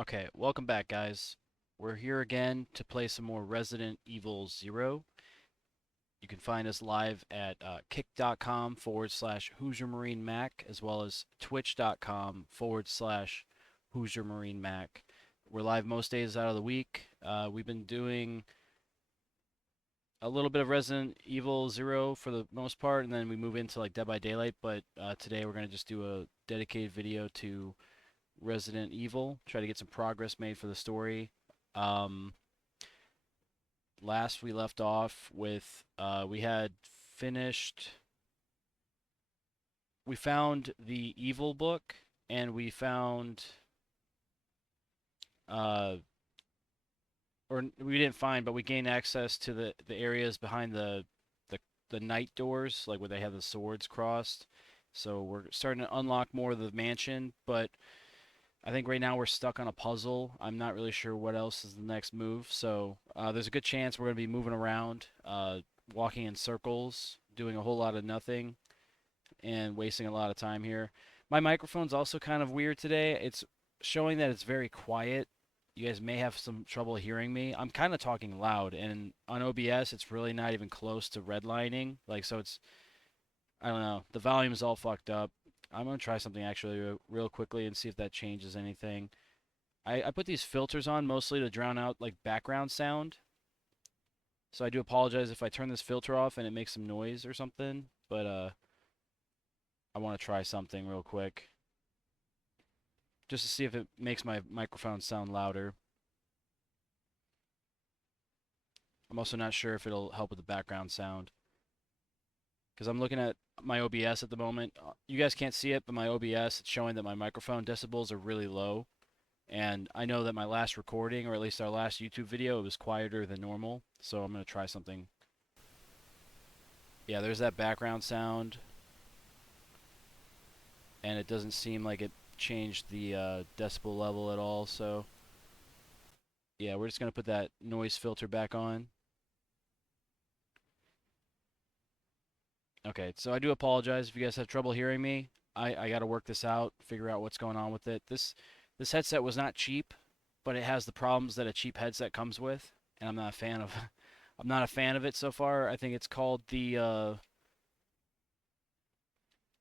Okay, welcome back, guys. We're here again to play some more Resident Evil 0. You can find us live at kick.com/HoosierMarineMAK as well as twitch.com/HoosierMarineMAK. We're live most days out of the week. We've been doing a little bit of Resident Evil 0 for the most part, and then we move into like Dead by Daylight, but today we're going to just do a dedicated video to Resident Evil, try to get some progress made for the story. Um, Last we left off with we had finished. We found the evil book, and we found uh, or we didn't find, but we gained access to the areas behind the the night doors, like where they have the swords crossed. So we're starting to unlock more of the mansion, but I think right now we're stuck on a puzzle. I'm not really sure what else is the next move. So there's a good chance we're going to be moving around, walking in circles, doing a whole lot of nothing, and wasting a lot of time here. My microphone's also kind of weird today. It's showing that it's very quiet. You guys may have some trouble hearing me. I'm kind of talking loud, and on OBS, it's really not even close to redlining. Like, so it's, I don't know, the volume's all fucked up. I'm going to try something actually real quickly and see if that changes anything. I put these filters on mostly to drown out like background sound. So I do apologize if I turn this filter off and it makes some noise or something, but I want to try something real quick just to see if it makes my microphone sound louder. I'm also not sure if it'll help with the background sound because I'm looking at my OBS at the moment. You guys can't see it, but my OBS, it's showing that my microphone decibels are really low. And I know that my last recording, or at least our last YouTube video, it was quieter than normal. So I'm going to try something. Yeah, there's that background sound. And it doesn't seem like it changed the decibel level at all. So yeah, we're just going to put that noise filter back on. Okay, so I do apologize if you guys have trouble hearing me. I got to work this out, figure out what's going on with it. This headset was not cheap, but it has the problems that a cheap headset comes with, and I'm not a fan of I'm not a fan of it so far. I think it's called the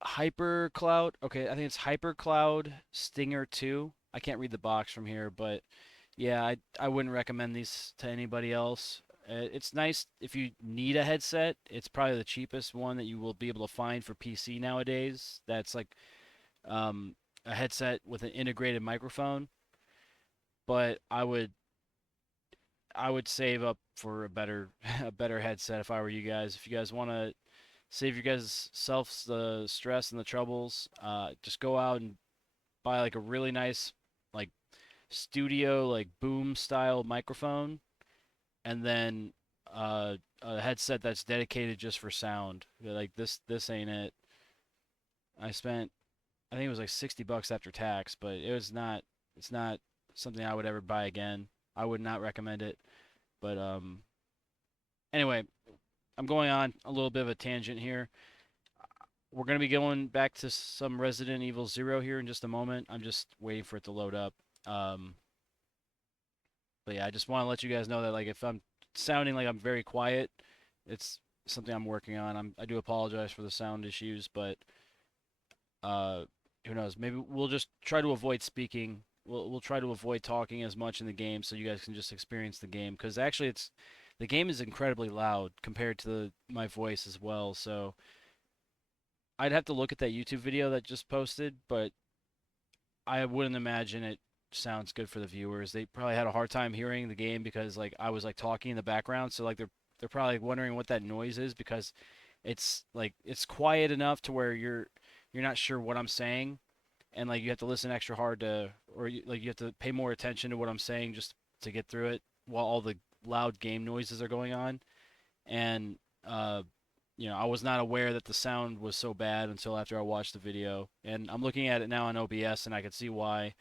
Hyper Cloud. Okay, I think it's Hyper Cloud Stinger 2. I can't read the box from here, but yeah, I wouldn't recommend these to anybody else. It's nice if you need a headset. It's probably the cheapest one that you will be able to find for PC nowadays. That's like a headset with an integrated microphone. But I would save up for a better a better headset if I were you guys. If you guys want to save your guys self the stress and the troubles, just go out and buy like a really nice like studio like boom style microphone, and then a headset that's dedicated just for sound. Like this ain't it. I spent, I think it was like $60 after tax, but it's not something I would ever buy again. I would not recommend it. But anyway, I'm going on a little bit of a tangent here. We're going to be going back to some Resident Evil 0 here in just a moment. I'm just waiting for it to load up. Um, but yeah, I just want to let you guys know that like if I'm sounding like I'm very quiet, it's something I'm working on. I do apologize for the sound issues, but uh, who knows? Maybe we'll just try to avoid speaking. We'll try to avoid talking as much in the game so you guys can just experience the game because actually it's the game is incredibly loud compared to my voice as well. So I'd have to look at that YouTube video that just posted, but I wouldn't imagine it sounds good for the viewers. They probably had a hard time hearing the game because like I was like talking in the background, so like they're probably wondering what that noise is because it's like it's quiet enough to where you're not sure what I'm saying, and like you have to listen extra hard to, or like you have to pay more attention to what I'm saying just to get through it while all the loud game noises are going on. And uh, I was not aware that the sound was so bad until after I watched the video. And I'm looking at it now on OBS, and I can see why,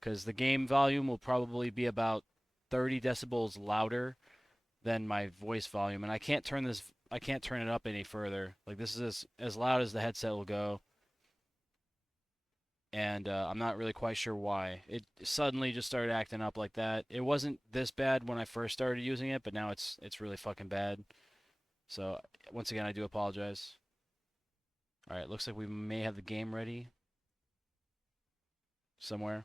because the game volume will probably be about 30 decibels louder than my voice volume, and I can't turn it up any further. Like this is as loud as the headset will go. and I'm not really quite sure why. It suddenly just started acting up like that. It wasn't this bad when I first started using it, but now it's really fucking bad. So once again, I do apologize. All right, looks like we may have the game ready somewhere.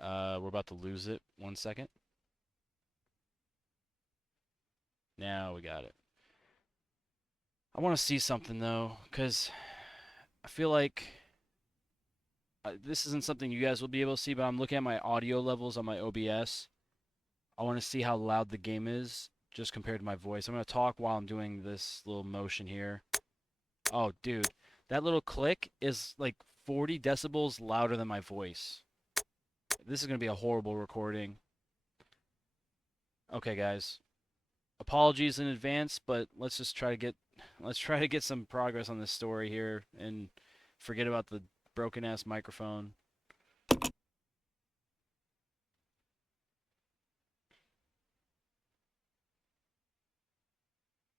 We're about to lose it. 1 second. Now we got it. I want to see something though, because I feel like this isn't something you guys will be able to see, but I'm looking at my audio levels on my OBS. I want to see how loud the game is just compared to my voice. I'm going to talk while I'm doing this little motion here. Oh, dude, that little click is like 40 decibels louder than my voice. This is going to be a horrible recording. Okay, guys. Apologies in advance, but let's try to get some progress on this story here and forget about the broken ass microphone.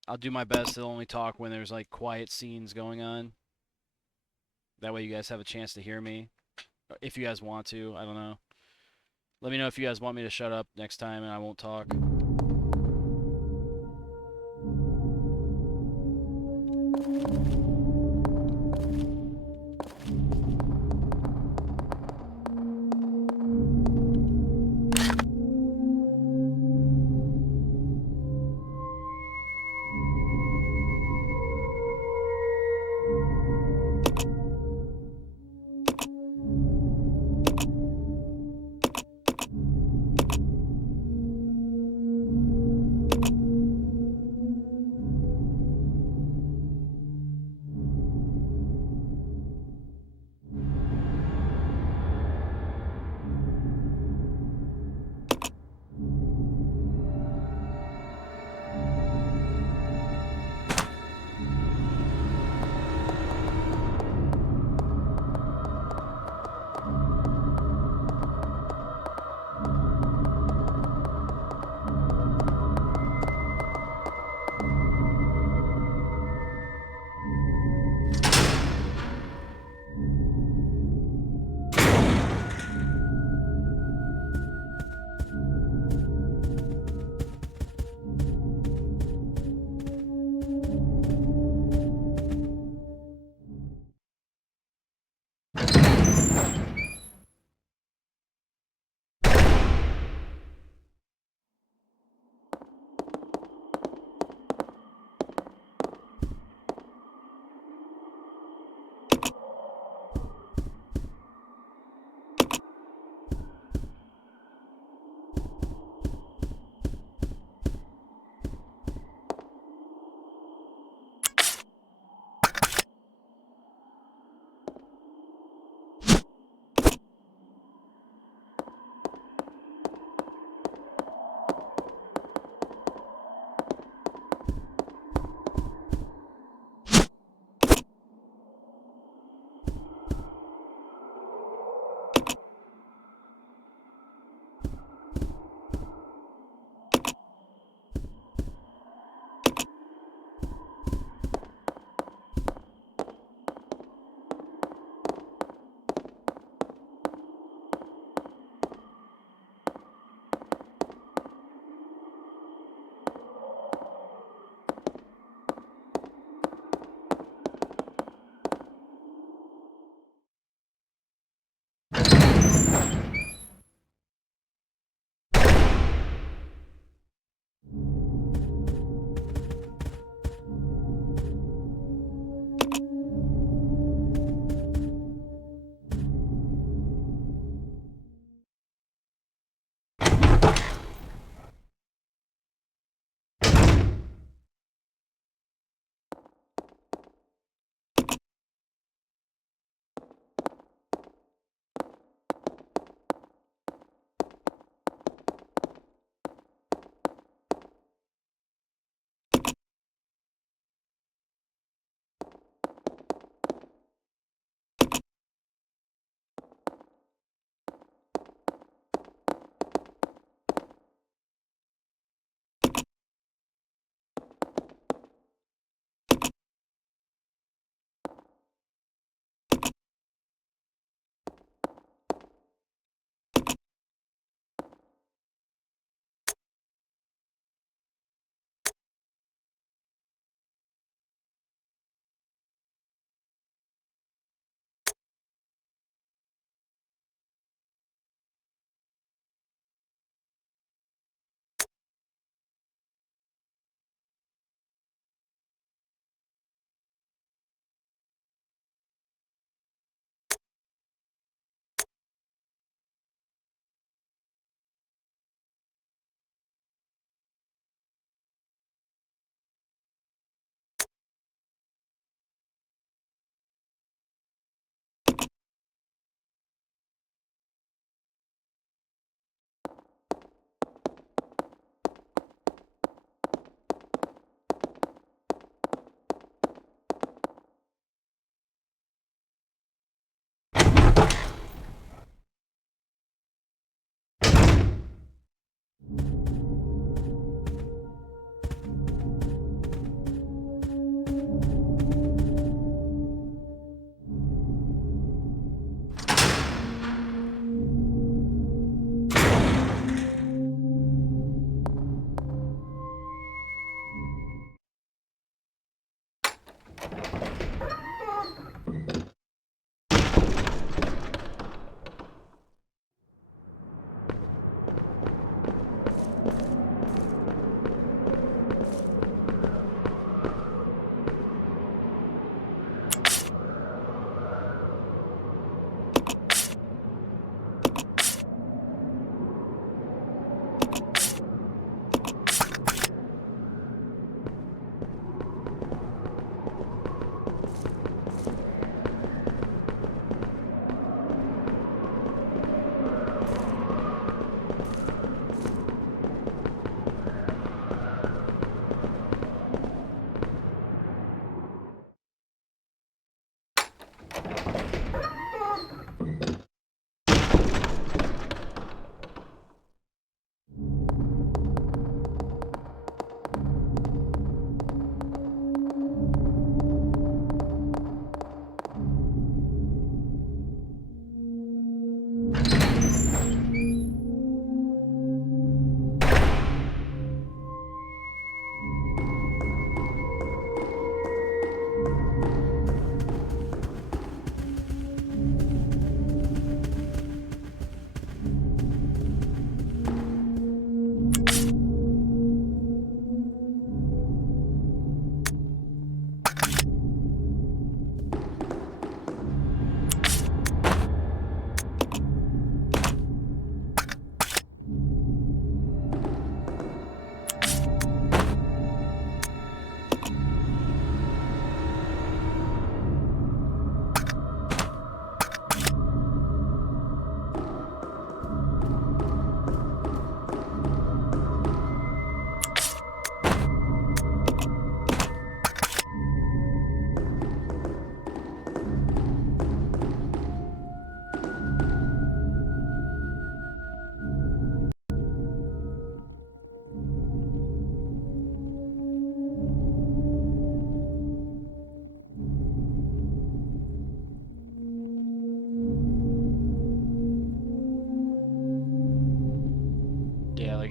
I'll do my best to only talk when there's like quiet scenes going on. That way you guys have a chance to hear me. If you guys want to, I don't know. Let me know if you guys want me to shut up next time and I won't talk.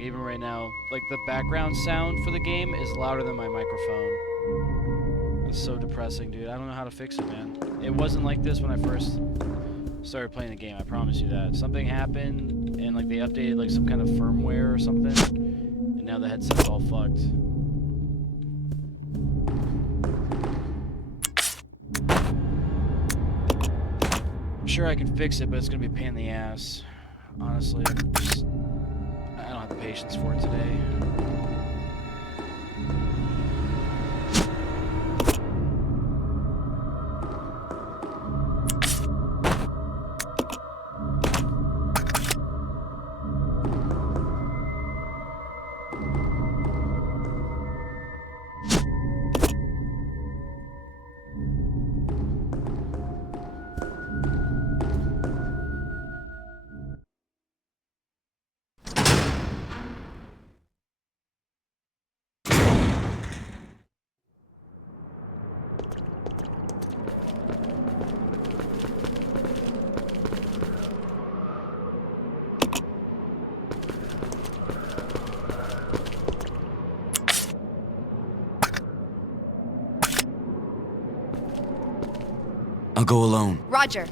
even right now, like the background sound for the game is louder than my microphone. It's so depressing, dude. I don't know how to fix it, man. It wasn't like this when I first started playing the game, I promise you that. Something happened, and like they updated like some kind of firmware or something, and now the headset's all fucked. I'm sure I can fix it, but it's gonna be a pain in the ass. Honestly, I don't have the patience for it today. I'll go alone. Roger.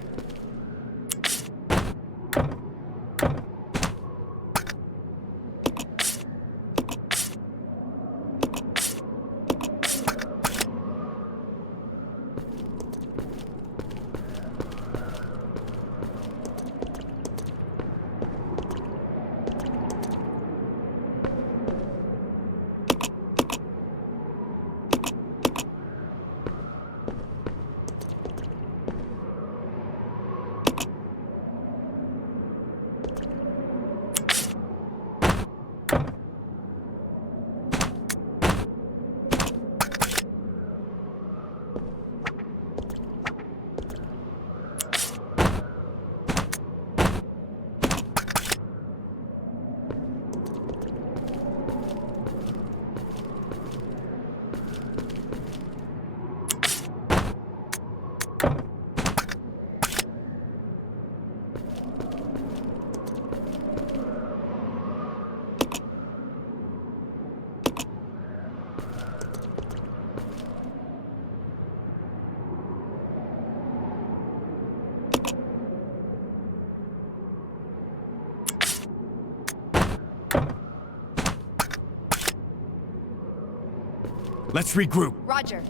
Let's regroup. Roger.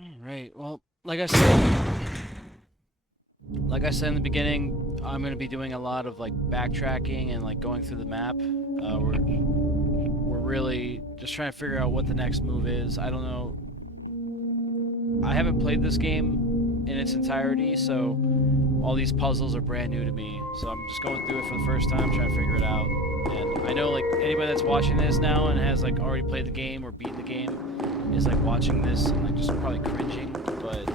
Alright, well, like I said in the beginning, I'm going to be doing a lot of like backtracking and like going through the map. We're really just trying to figure out what the next move is. I don't know. I haven't played this game in its entirety, so all these puzzles are brand new to me. So I'm just going through it for the first time, trying to figure it out. And I know like anybody that's watching this now and has like already played the game or beaten the game is like watching this and like just probably cringing. But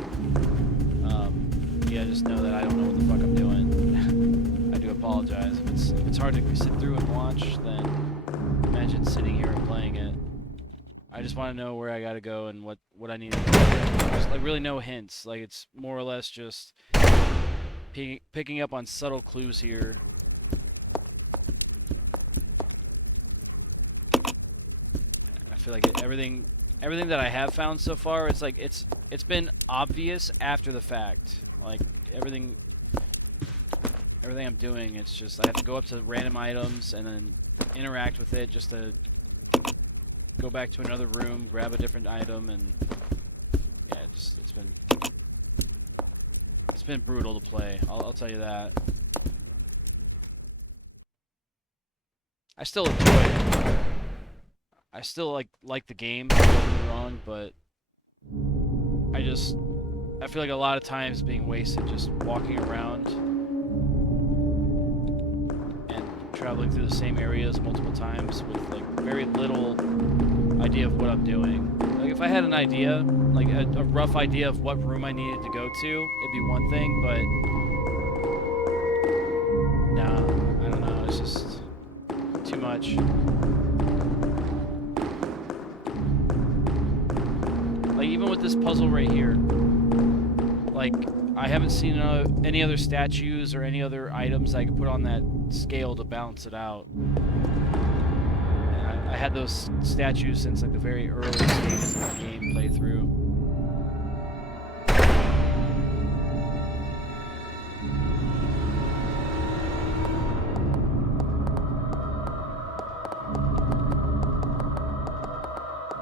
yeah, just know that I don't know what the fuck I'm doing. I do apologize. If it's hard to sit through and watch, then imagine sitting here and playing it. I just want to know where I gotta go and what I need to do. Just like really no hints. Like it's more or less just picking up on subtle clues here. I feel like everything that I have found so far, it's like it's been obvious after the fact. Like everything I'm doing, it's just I have to go up to random items and then interact with it just to go back to another room, grab a different item, and yeah, it's been brutal to play. I'll tell you that. I still enjoy it. I still like the game, don't get me wrong, but I feel like a lot of time is being wasted just walking around and traveling through the same areas multiple times with like very little idea of what I'm doing. Like if I had an idea, like a rough idea of what room I needed to go to, it'd be one thing, but nah, I don't know, it's just too much. Like even even with this puzzle right here, like, I haven't seen any other statues or any other items I could put on that scale to balance it out. And I had those statues since like the very early stages of the game playthrough.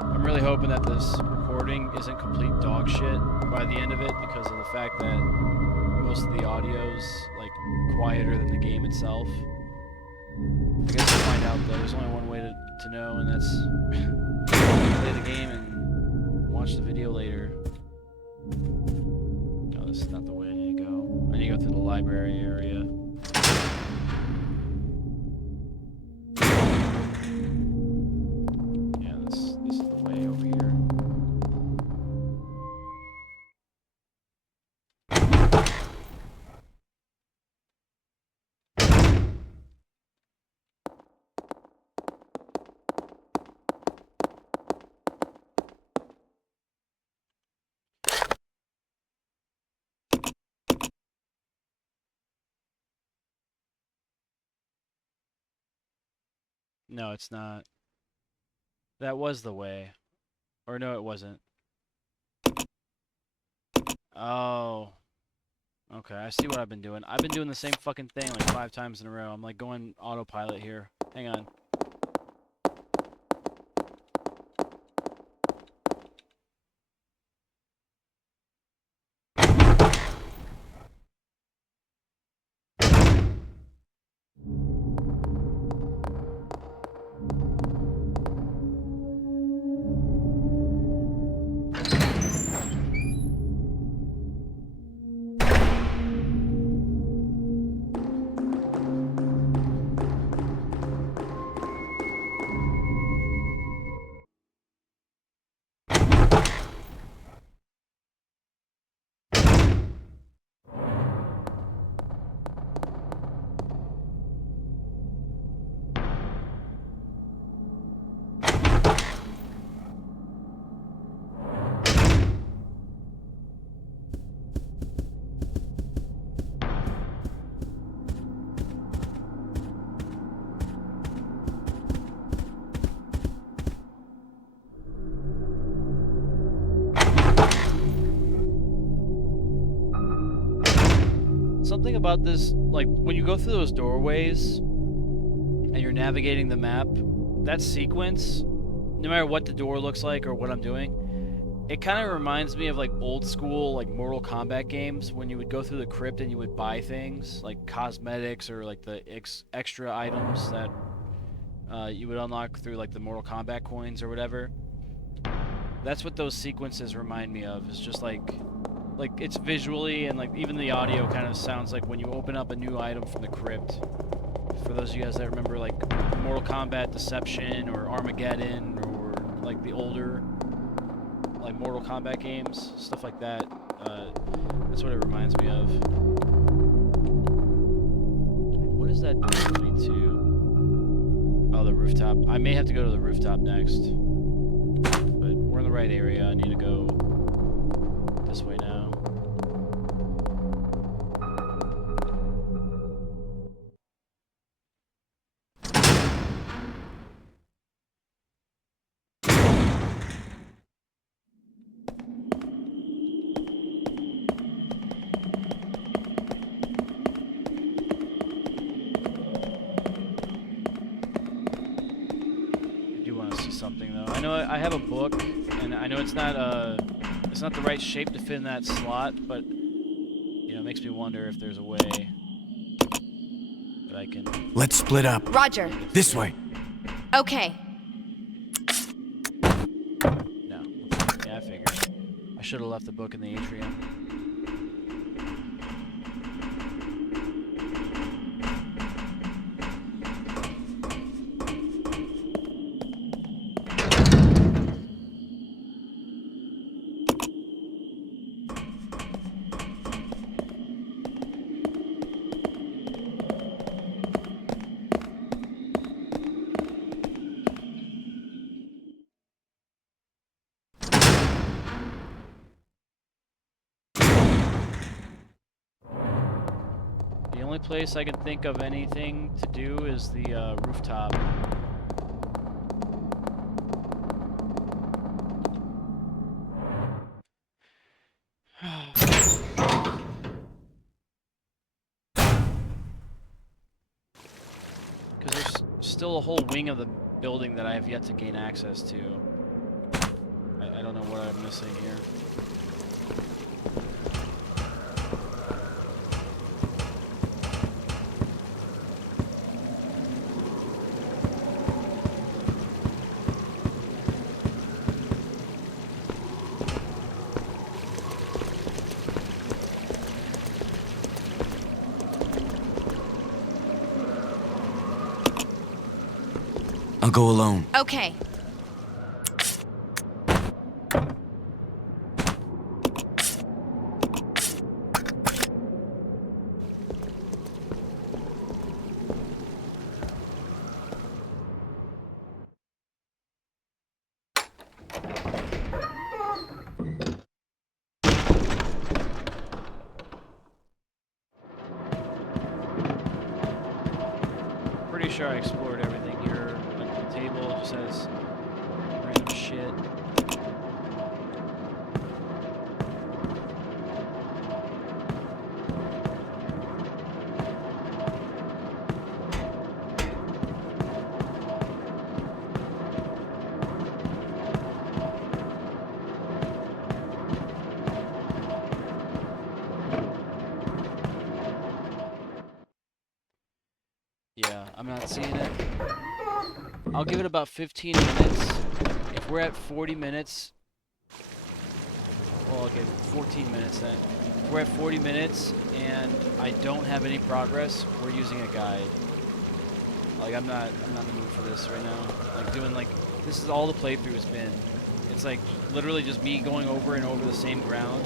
I'm really hoping that this recording isn't complete dog shit by the end of it because of the fact that most of the audio's like quieter than the game itself. I guess we'll find out though. There's only one way to know, and that's play the game and watch the video later. No, this is not the way I need to go. I need to go through the library area. Yeah, this is the way over here. No, it's not. That was the way. Or no, it wasn't. Oh. Okay, I see what I've been doing. I've been doing the same fucking thing like 5 times in a row. I'm like going autopilot here. Hang on. Something about this, like, when you go through those doorways and you're navigating the map, that sequence, no matter what the door looks like or what I'm doing, it kind of reminds me of, like, old school, like, Mortal Kombat games when you would go through the crypt and you would buy things, like cosmetics or, like, the extra items that you would unlock through, like, the Mortal Kombat coins or whatever. That's what those sequences remind me of. It's just, like it's visually and like even the audio kind of sounds like when you open up a new item from the crypt. For those of you guys that remember like Mortal Kombat Deception or Armageddon or like the older like Mortal Kombat games, stuff like that, that's what it reminds me of. What is that door leading to? Oh, the rooftop. I may have to go to the rooftop next. But we're in the right area. I need to go this way now. Something though. I know I have a book, and I know it's not the right shape to fit in that slot, but you know, it makes me wonder if there's a way that I can. Let's split up. Roger. This way. Okay. No. Yeah, I figured. I should have left the book in the atrium. only place I can think of anything to do is the rooftop. Because there's still a whole wing of the building that I have yet to gain access to. I don't know what I'm missing here. I'll go alone. Okay. Pretty sure I explored everything here. Like the table just has random shit. Yeah, I'm not seeing it. I'll give it about 15 minutes. If we're at 40 minutes, well, okay, 14 minutes then. If we're at 40 minutes and I don't have any progress, we're using a guide. Like I'm not in the mood for this right now. Like doing like this is all the playthrough has been. It's like literally just me going over and over the same ground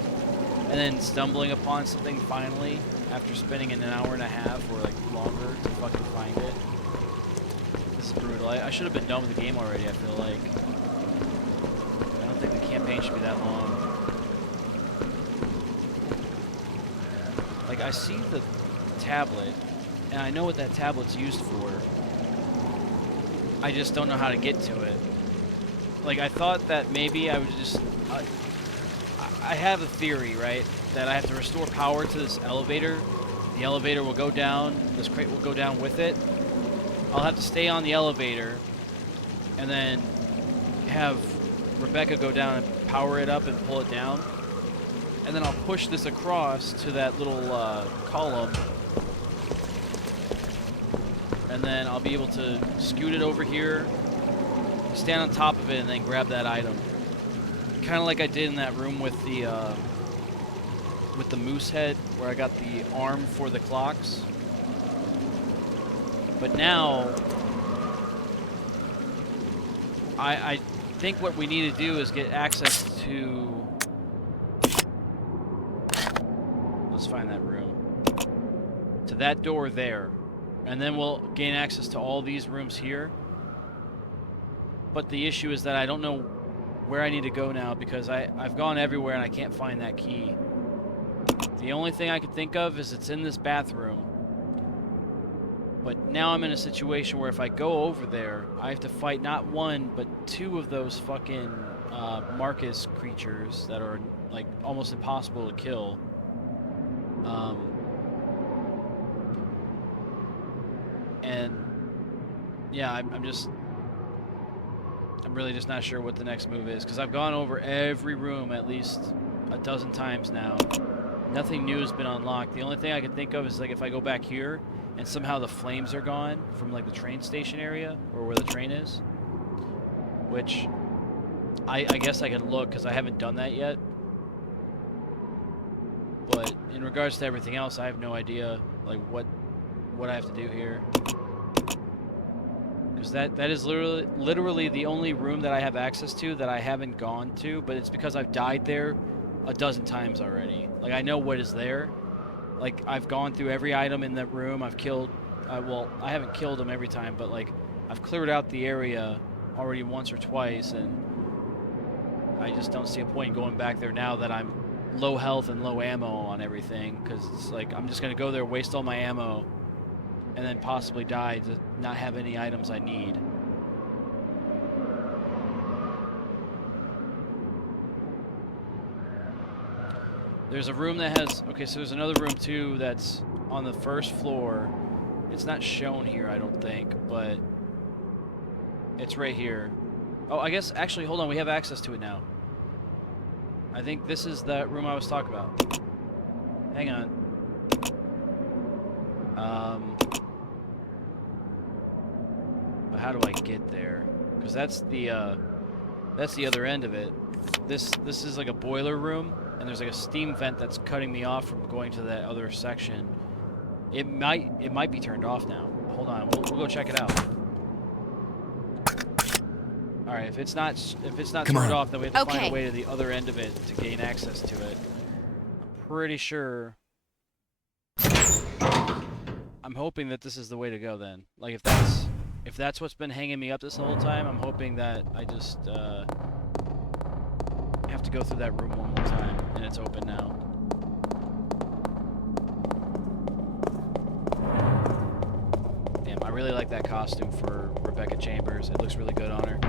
and then stumbling upon something finally after spending an hour and a half or like longer to fucking find it. This is brutal. I should have been done with the game already, I feel like. I don't think the campaign should be that long. Like I see the tablet and I know what that tablet's used for. I just don't know how to get to it. Like I thought that maybe I would just I have a theory, right? That I have to restore power to this elevator. The elevator will go down, this crate will go down with it. I'll have to stay on the elevator and then have Rebecca go down and power it up and pull it down. And then I'll push this across to that little column. And then I'll be able to scoot it over here, stand on top of it, and then grab that item. Kind of like I did in that room with the moose head, where I got the arm for the clocks. But now, I think what we need to do is get access to... Let's find that room. To that door there. And then we'll gain access to all these rooms here. But the issue is that I don't know where I need to go now because I've gone everywhere and I can't find that key. The only thing I can think of is it's in this bathroom. But now I'm in a situation where if I go over there, I have to fight not one, but two of those fucking Marcus creatures that are like almost impossible to kill. And yeah, I'm really just not sure what the next move is because I've gone over every room at least a dozen times now. Nothing new has been unlocked. The only thing I can think of is like if I go back here and somehow the flames are gone from like the train station area or where the train is, which I guess I can look because I haven't done that yet. But in regards to everything else, I have no idea like what I have to do here. Because that is literally the only room that I have access to that I haven't gone to, but it's because I've died there a dozen times already. Like, I know what is there. Like, I've gone through every item in that room. I've killed, well, I haven't killed them every time, but, like, I've cleared out the area already once or twice, and I just don't see a point in going back there now that I'm low health and low ammo on everything, because it's like I'm just gonna go there, waste all my ammo, and then possibly die to not have any items I need. There's a room that has... Okay, so there's another room, too, that's on the first floor. It's not shown here, I don't think, but it's right here. Oh, I guess... Actually, hold on. We have access to it now. I think this is that room I was talking about. Hang on. But how do I get there? Because that's the other end of it. This is like a boiler room, and there's like a steam vent that's cutting me off from going to that other section. It might be turned off now. Hold on, we'll go check it out. All right, if it's not turned off, then we have to find a way to the other end of it to gain access to it. I'm pretty sure. I'm hoping that this is the way to go then. Like if that's what's been hanging me up this whole time, I'm hoping that I just have to go through that room one more time, and it's open now. Damn, I really like that costume for Rebecca Chambers. It looks really good on her.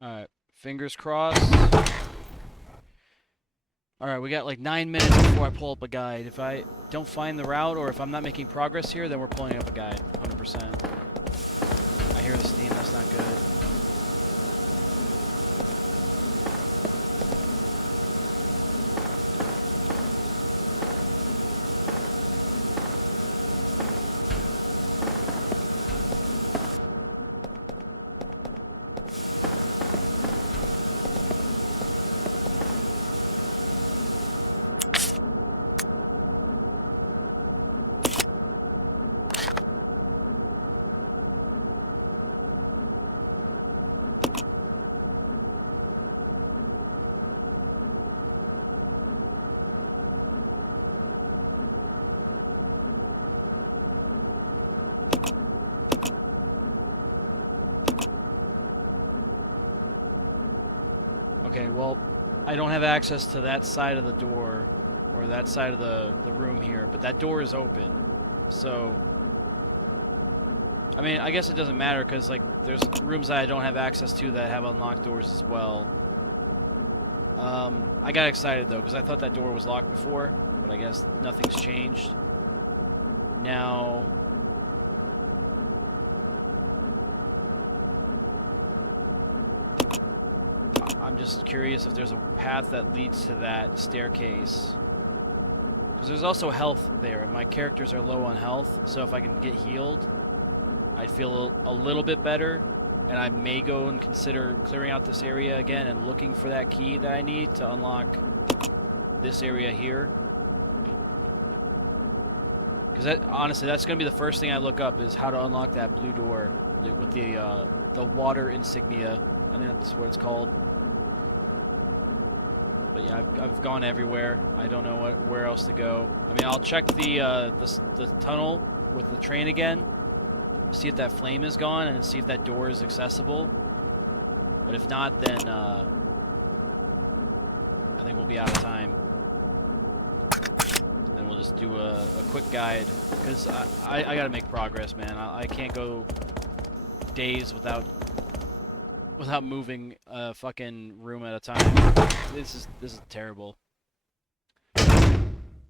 Alright, fingers crossed. Alright, we got like 9 minutes before I pull up a guide. If I don't find the route, or if I'm not making progress here, then we're pulling up a guide, 100%. I hear the steam, that's not good. Okay, well, I don't have access to that side of the door, or that side of the room here, but that door is open, so... I mean, I guess it doesn't matter, because, like, there's rooms that I don't have access to that have unlocked doors as well. I got excited, though, because I thought that door was locked before, but I guess nothing's changed. Now... I'm just curious if there's a path that leads to that staircase. Because there's also health there, and my characters are low on health, so if I can get healed, I'd feel a little bit better, and I may go and consider clearing out this area again and looking for that key that I need to unlock this area here. Because honestly, that's going to be the first thing I look up, is how to unlock that blue door with the water insignia. I think that's what it's called. But yeah, I've gone everywhere. I don't know where else to go. I mean, I'll check the tunnel with the train again, see if that flame is gone, and see if that door is accessible. But if not, then I think we'll be out of time. And we'll just do a quick guide, because I gotta make progress, man. I can't go days without moving a fucking room at a time. This is terrible.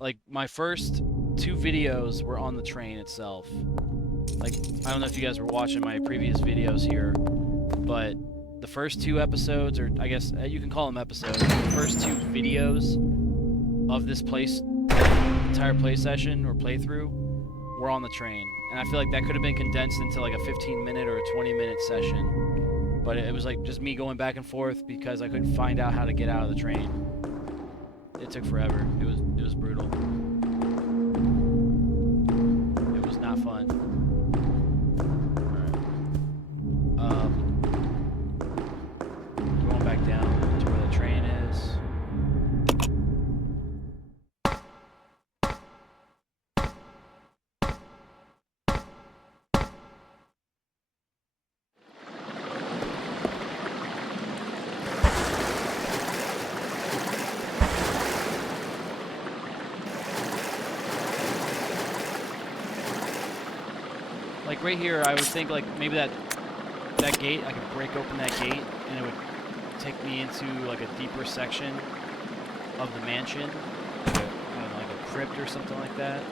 Like, my first 2 videos were on the train itself. Like, I don't know if you guys were watching my previous videos here, but the first 2 episodes, or I guess you can call them episodes, the first 2 videos of this entire play session or playthrough we're on the train. And I feel like that could have been condensed into like a 15-minute or a 20-minute session. But it was like just me going back and forth because I couldn't find out how to get out of the train. It took forever. It was brutal. It was not fun. Alright. Going back down to where the train is. Like right here, I would think like maybe that gate, I could break open that gate and it would take me into like a deeper section of the mansion, like a, I don't know, like a crypt or something like that.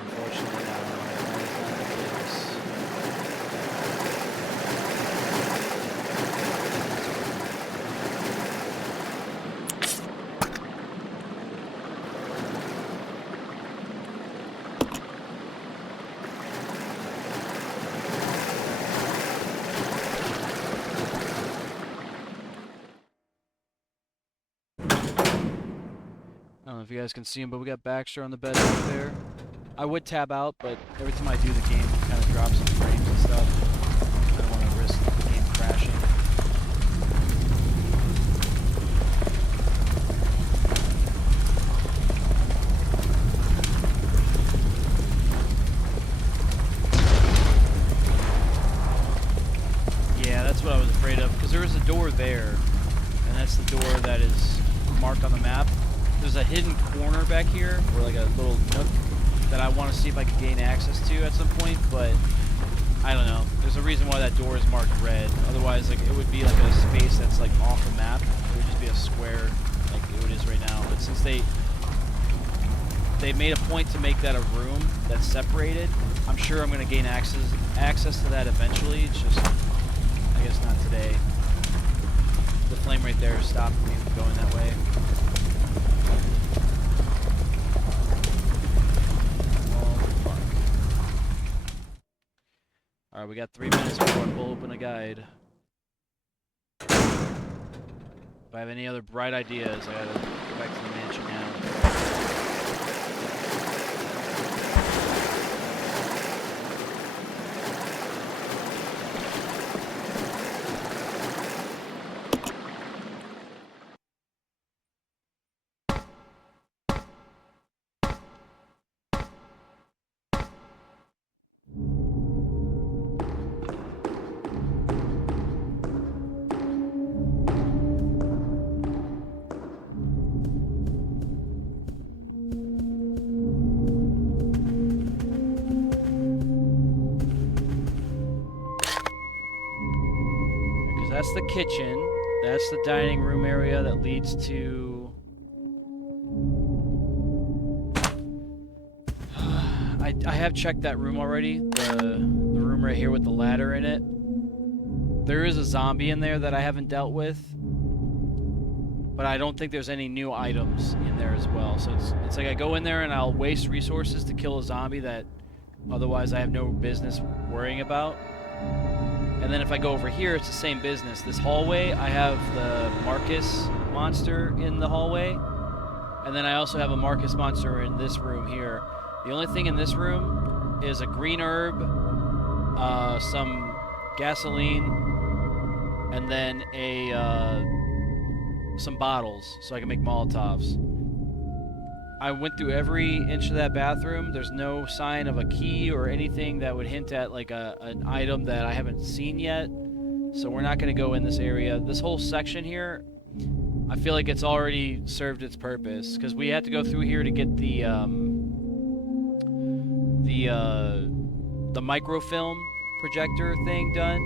Unfortunately, that is not the case. I don't know if you guys can see him, but we got Baxter on the bed right there. I would tab out, but every time I do, the game kind of drops some frames and stuff. I don't want to risk the game crashing. Yeah, that's what I was afraid of, because there is a door there, and that's the door that is marked on the map. There's a hidden corner back here, or like a little nook that I want to see if I can gain access to at some point, but I don't know. There's a reason why that door is marked red. Otherwise, like it would be like a space that's like off the map. It would just be a square like it is right now. But since they made a point to make that a room that's separated, I'm sure I'm going to gain access to that eventually. It's just, I guess not today. The flame right there stopped me from going that way. Alright, we got 3 minutes before I pull open a guide. If I have any other bright ideas, I gotta go back to the mansion now. That's the kitchen. That's the dining room area that leads to... I have checked that room already. The room right here with the ladder in it. There is a zombie in there that I haven't dealt with. But I don't think there's any new items in there as well. So it's like I go in there and I'll waste resources to kill a zombie that otherwise I have no business worrying about. And then if I go over here, it's the same business. This hallway, I have the Marcus monster in the hallway. And then I also have a Marcus monster in this room here. The only thing in this room is a green herb, some gasoline, and then some bottles so I can make Molotovs. I went through every inch of that bathroom. There's no sign of a key or anything that would hint at like an item that I haven't seen yet. So we're not going to go in this area. This whole section here, I feel like it's already served its purpose because we had to go through here to get the microfilm projector thing done,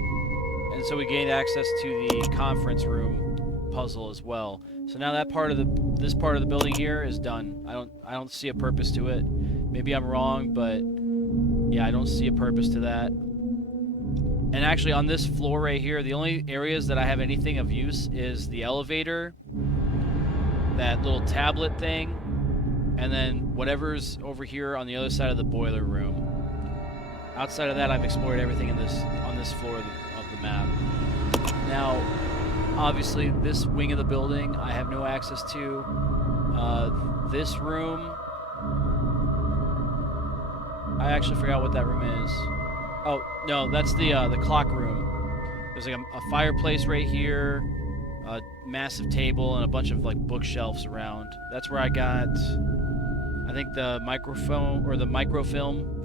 and so we gained access to the conference room puzzle as well. So now that part of this part of the building here is done. I don't see a purpose to it. Maybe I'm wrong, but yeah, I don't see a purpose to that. And actually on this floor right here, the only areas that I have anything of use is the elevator, that little tablet thing, and then whatever's over here on the other side of the boiler room. Outside of that, I've explored everything on this floor of the map. Now, obviously, this wing of the building I have no access to. This room, I actually forgot what that room is. Oh no, that's the clock room. There's like a fireplace right here, a massive table, and a bunch of like bookshelves around. That's where I got, I think, the microfilm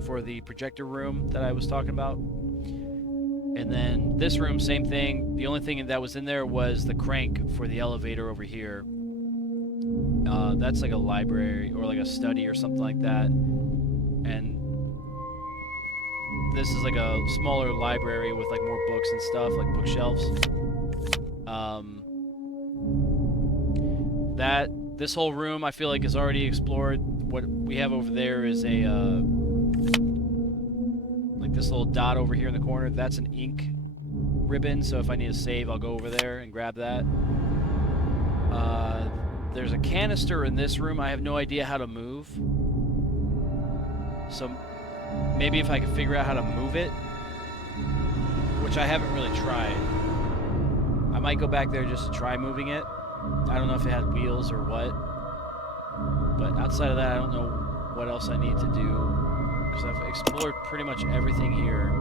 for the projector room that I was talking about. And then this room, same thing. The only thing that was in there was the crank for the elevator over here. That's like a library or like a study or something like that. And this is like a smaller library with like more books and stuff, like bookshelves. This whole room I feel like is already explored. What we have over there is a like this little dot over here in the corner. That's an ink ribbon, so if I need a save, I'll go over there and grab that. There's a canister in this room. I have no idea how to move. So maybe if I can figure out how to move it, which I haven't really tried. I might go back there just to try moving it. I don't know if it has wheels or what. But outside of that, I don't know what else I need to do. Because I've explored pretty much everything here.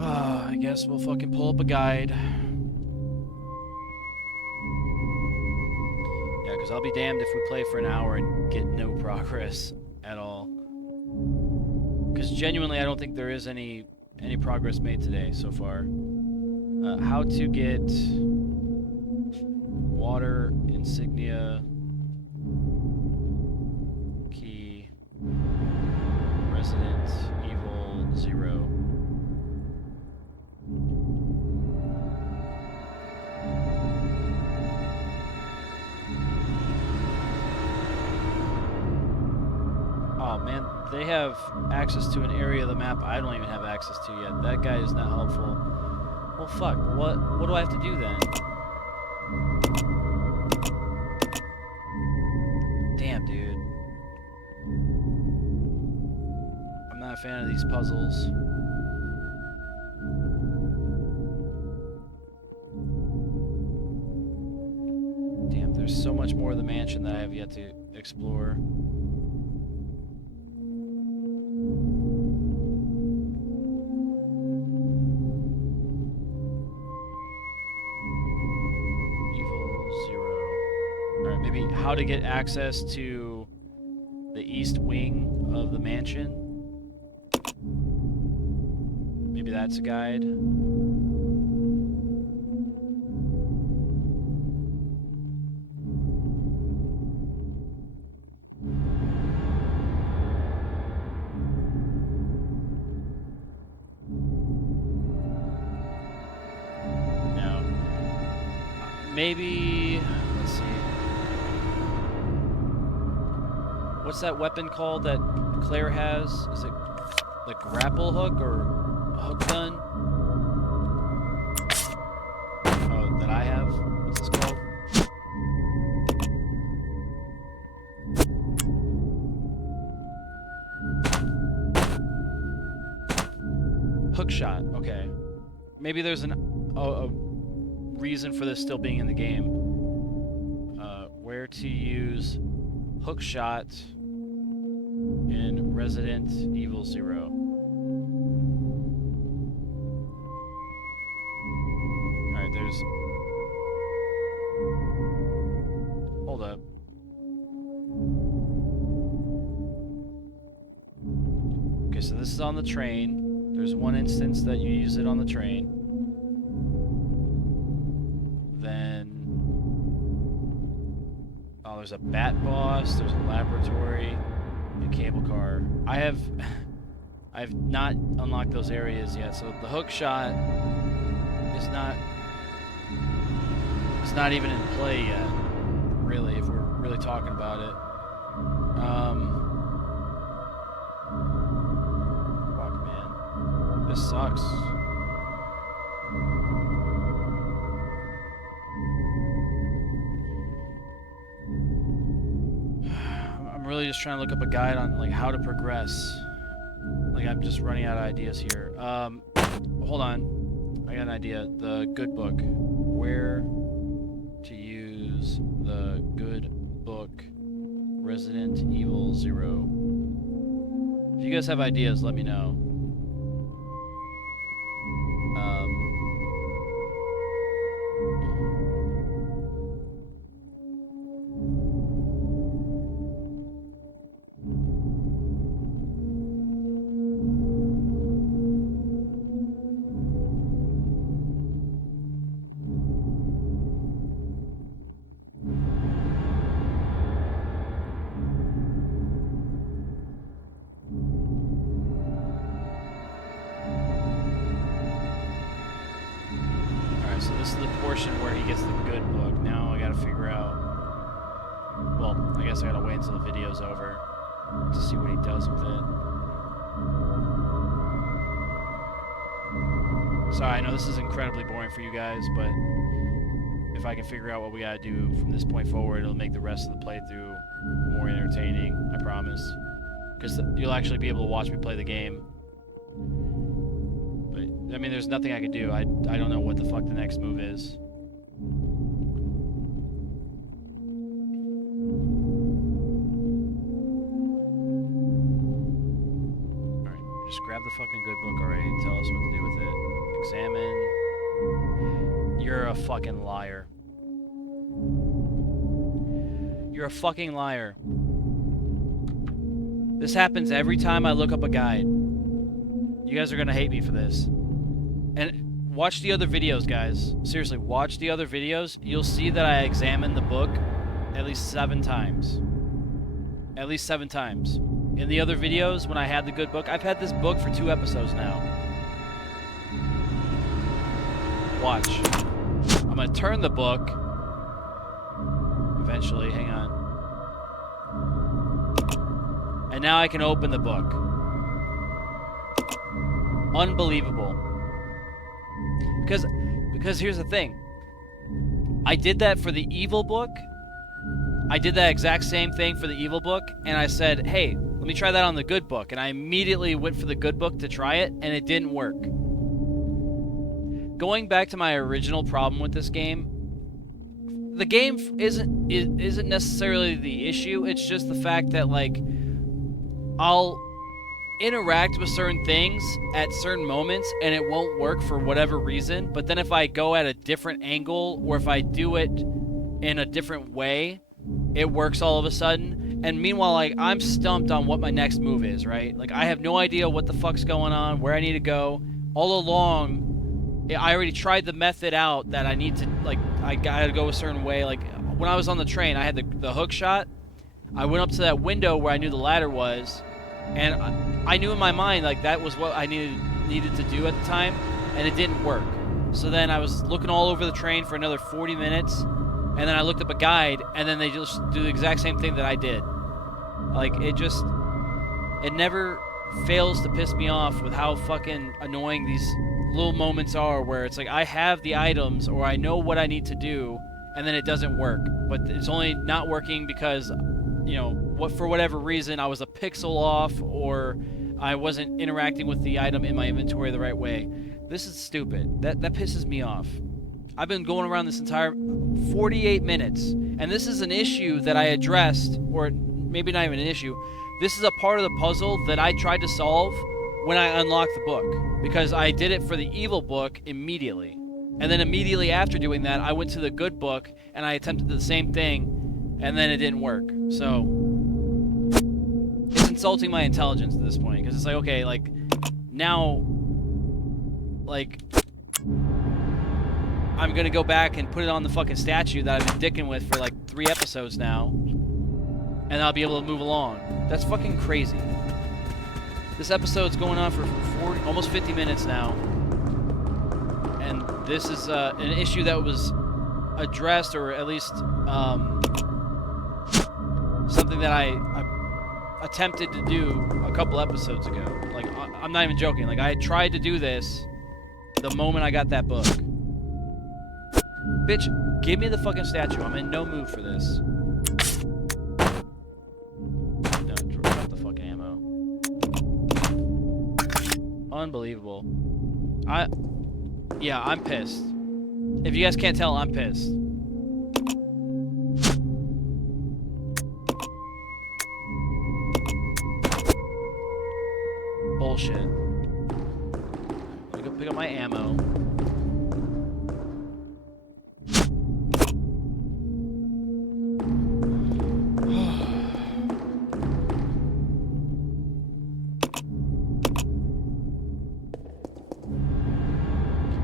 I guess we'll fucking pull up a guide. Yeah, because I'll be damned if we play for an hour and get no progress at all. Because genuinely, I don't think there is any progress made today so far. How to get water insignia key Resident Evil 0. Oh man, they have access to an area of the map I don't even have access to yet. That guy is not helpful. Well, fuck. What do I have to do then? Damn, dude. I'm not a fan of these puzzles. Damn, there's so much more of the mansion that I have yet to explore. Maybe how to get access to the east wing of the mansion. Maybe that's a guide. No. Maybe, let's see. What's that weapon called that Claire has? Is it the grapple hook or a hook gun? Oh, that I have? What's this called? Hook shot, okay. Maybe there's a reason for this still being in the game. Where to use hook shot in Resident Evil 0. Alright, there's... Hold up. Okay, so this is on the train. There's one instance that you use it on the train. Then... Oh, there's a bat boss, there's a laboratory, a cable car. I have not unlocked those areas yet, so the hook shot is not even in play yet, really, if we're really talking about it. Fuck, man. This sucks. I'm really just trying to look up a guide on like how to progress. Like I'm just running out of ideas here. Hold on. I got an idea. The good book. Where to use the good book. Resident Evil 0. If you guys have ideas, let me know. So this is the portion where he gets the good book. Now I gotta figure out... Well, I guess I gotta wait until the video's over to see what he does with it. Sorry, I know this is incredibly boring for you guys, but if I can figure out what we gotta do from this point forward, it'll make the rest of the playthrough more entertaining, I promise. Because you'll actually be able to watch me play the game. I mean, there's nothing I could do. I don't know what the fuck the next move is. Alright, just grab the fucking good book already and tell us what to do with it. Examine. You're a fucking liar. You're a fucking liar. This happens every time I look up a guide. You guys are gonna hate me for this. And watch the other videos, guys. Seriously, watch the other videos. You'll see that I examined the book at least 7 times. At least 7 times. In the other videos, when I had the good book, I've had this book for 2 episodes now. Watch. I'm gonna turn the book. Eventually, hang on. And now I can open the book. Unbelievable. Because here's the thing. I did that for the evil book. I did that exact same thing for the evil book, and I said, hey, let me try that on the good book. And I immediately went for the good book to try it, and it didn't work. Going back to my original problem with this game, the game isn't necessarily the issue. It's just the fact that, like, I'll interact with certain things at certain moments and it won't work for whatever reason, but then if I go at a different angle or if I do it in a different way, it works all of a sudden. And meanwhile, like, I'm stumped on what my next move is, right? Like, I have no idea what the fuck's going on, where I need to go. All along, I already tried the method out that I need to, like, I gotta go a certain way. Like, when I was on the train, I had the hook shot. I went up to that window where I knew the ladder was, and I knew in my mind, like, that was what I needed to do at the time, and it didn't work. So then I was looking all over the train for another 40 minutes, and then I looked up a guide, and then they just do the exact same thing that I did. Like, it never fails to piss me off with how fucking annoying these little moments are where it's like I have the items or I know what I need to do, and then it doesn't work. But it's only not working because, you know, for whatever reason, I was a pixel off or I wasn't interacting with the item in my inventory the right way. This is stupid. That pisses me off. I've been going around this entire 48 minutes, and this is an issue that I addressed, or maybe not even an issue. This is a part of the puzzle that I tried to solve when I unlocked the book, because I did it for the evil book immediately. And then immediately after doing that, I went to the good book, and I attempted the same thing, and then it didn't work. So it's insulting my intelligence at this point, because it's like, okay, like, now, like, I'm gonna go back and put it on the fucking statue that I've been dicking with for like 3 episodes now, and I'll be able to move along. That's fucking crazy. This episode's going on for almost 50 minutes now, and this is an issue that was addressed, or at least something that I attempted to do a couple episodes ago. Like, I'm not even joking. Like, I tried to do this the moment I got that book. Bitch, give me the fucking statue. I'm in no mood for this. No, drop the fucking ammo. Unbelievable. Yeah, I'm pissed. If you guys can't tell, I'm pissed. Bullshit. Let me go pick up my ammo.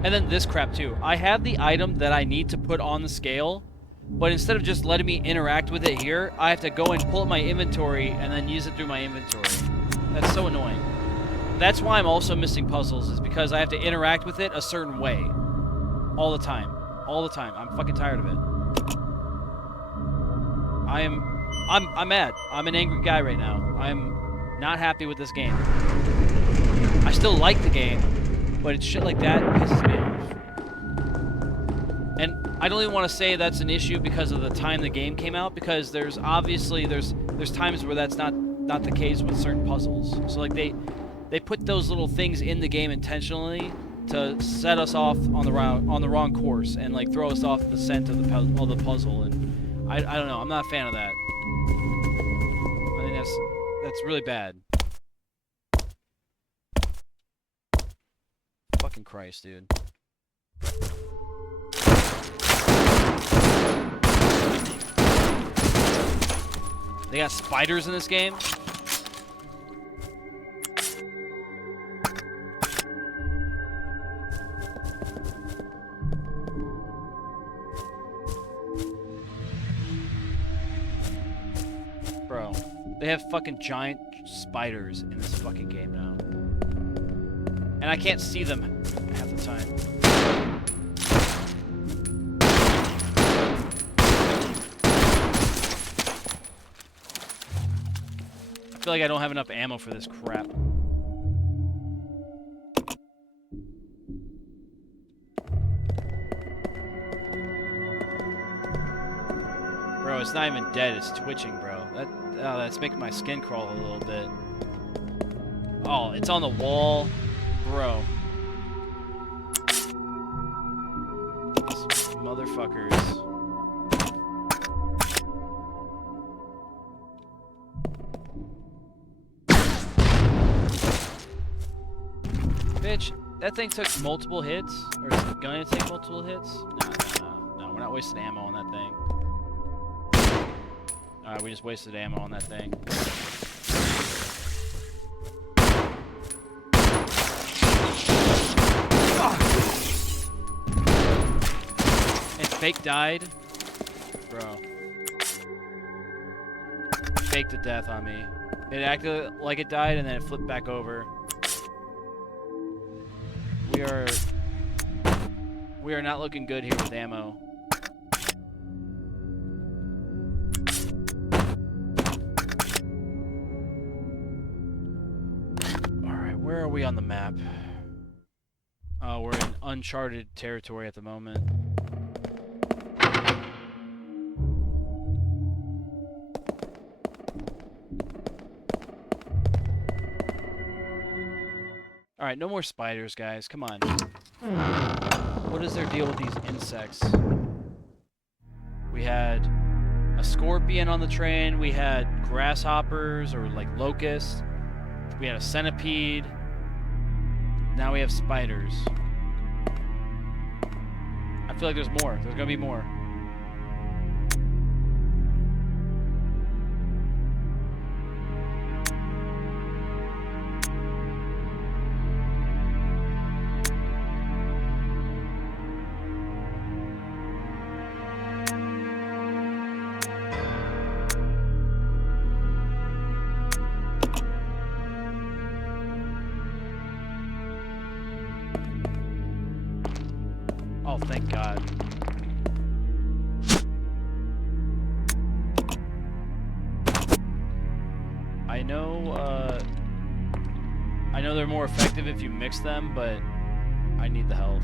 And then this crap too. I have the item that I need to put on the scale, but instead of just letting me interact with it here, I have to go and pull up my inventory and then use it through my inventory. That's so annoying. That's why I'm also missing puzzles, is because I have to interact with it a certain way. All the time. All the time. I'm fucking tired of it. I'm mad. I'm an angry guy right now. I'm not happy with this game. I still like the game, but it's shit like that pisses me off. And I don't even want to say that's an issue because of the time the game came out, because there's obviously there's times where that's not the case with certain puzzles. So like they put those little things in the game intentionally to set us off on the wrong course and like throw us off the scent of the puzzle, and I don't know. I'm not a fan of that. I think that's really bad. Fucking Christ, dude. They got spiders in this game? Bro, they have fucking giant spiders in this fucking game now. And I can't see them half the time. I feel like I don't have enough ammo for this crap. Bro, it's not even dead, it's twitching, bro. That's making my skin crawl a little bit. Oh, it's on the wall. Bro. These motherfuckers. Bitch, that thing took multiple hits? Or is it going to take multiple hits? No, we're not wasting ammo on that thing. Alright, we just wasted ammo on that thing. And Fake died? Bro. Faked to death on me. It acted like it died and then it flipped back over. We are not looking good here with ammo. Alright, where are we on the map? We're in uncharted territory at the moment. Alright, no more spiders, guys. Come on. What is their deal with these insects? We had a scorpion on the train. We had grasshoppers, or like locusts. We had a centipede. Now we have spiders. I feel like there's more. There's gonna be more. Oh, thank God. I know they're more effective if you mix them, but I need the health.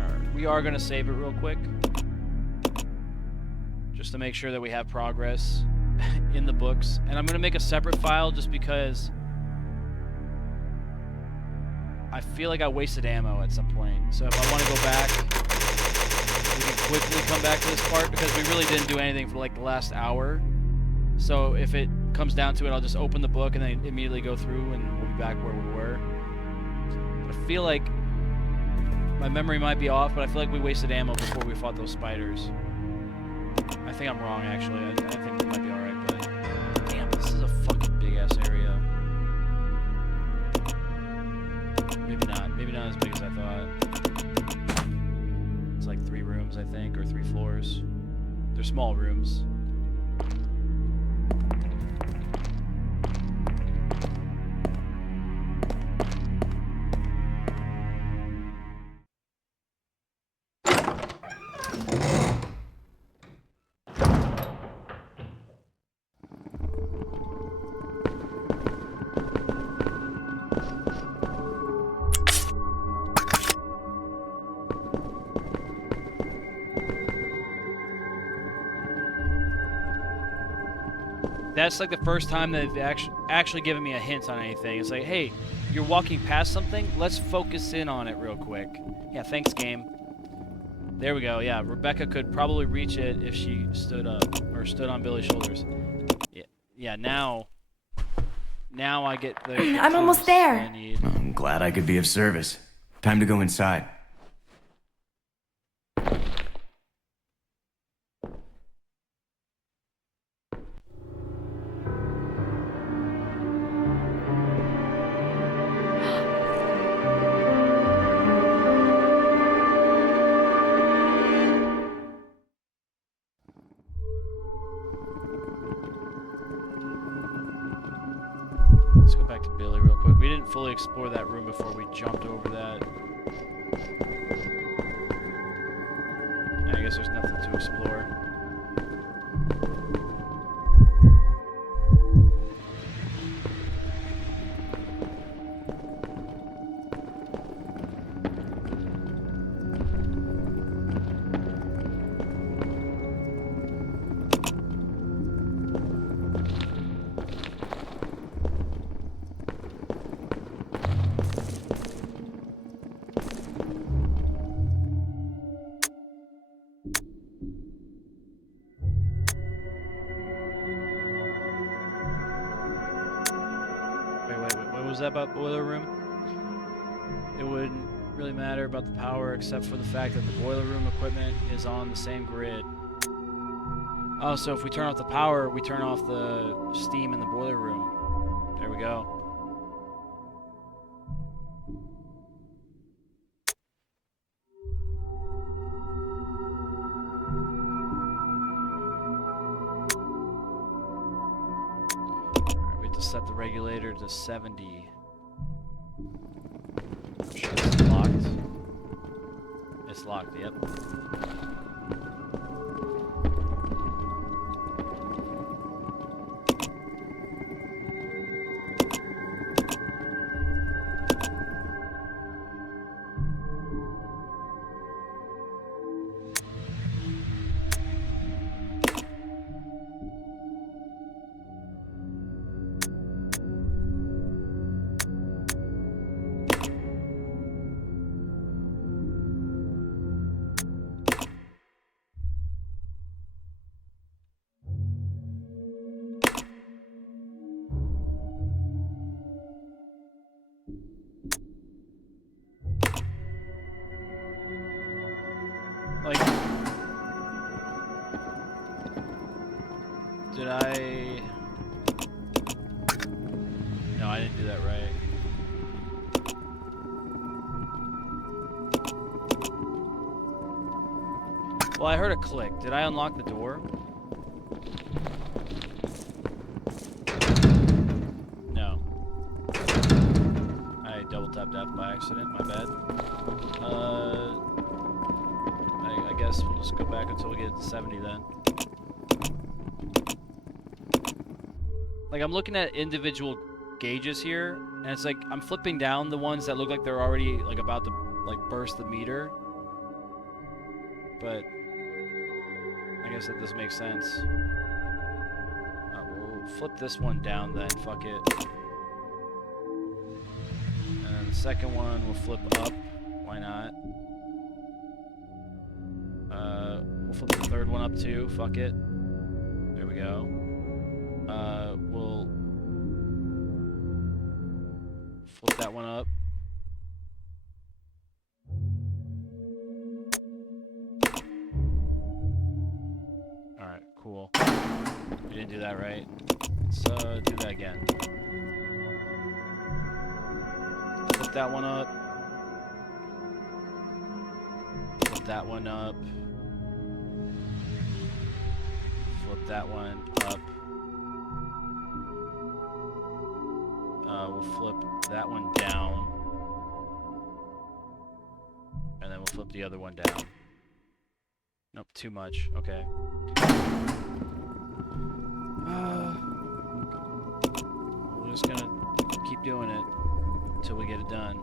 Alright, we are gonna save it real quick. Just to make sure that we have progress in the books. And I'm gonna make a separate file just because I feel like I wasted ammo at some point. So if I want to go back, we can quickly come back to this part because we really didn't do anything for like the last hour. So if it comes down to it, I'll just open the book and then immediately go through and we'll be back where we were. But I feel like my memory might be off, but I feel like we wasted ammo before we fought those spiders. I think I'm wrong, actually. I think we might be alright, but damn, this is a fucking big-ass area. Maybe not as big as I thought. It's like 3 rooms, I think, or 3 floors. They're small rooms. That's like the first time that they've actually given me a hint on anything. It's like, hey, you're walking past something, let's focus in on it real quick. Yeah, thanks, game. There we go. Yeah, Rebecca could probably reach it if she stood up, or stood on Billy's shoulders. Yeah, now I get the I'm almost there. I need. I'm glad I could be of service. Time to go inside. Let's go back to Billy real quick. We didn't fully explore that room before we jumped over that. I guess there's nothing to explore. What was that about boiler room? It wouldn't really matter about the power except for the fact that the boiler room equipment is on the same grid. Oh, so if we turn off the power, we turn off the steam in the boiler room. There we go. Alright, we have to set the regulator to 70. It's locked. It's locked, yep. Like, did I... No, I didn't do that right. Well, I heard a click. Did I unlock the door? tap death by accident. My bad. I guess we'll just go back until we get to 70 then. Like, I'm looking at individual gauges here, and it's like I'm flipping down the ones that look like they're already like about to like burst the meter. But I guess that doesn't make sense. We'll flip this one down then. Fuck it. And the second one we'll flip up. Why not? We'll flip the third one up too. Fuck it. There we go. We'll flip that one up. Alright, cool. We didn't do that right. Let's do that again. Flip that one up. Flip that one up. Flip that one up. We'll flip that one down. And then we'll flip the other one down. Nope, too much. Okay. We're just gonna keep doing it until we get it done.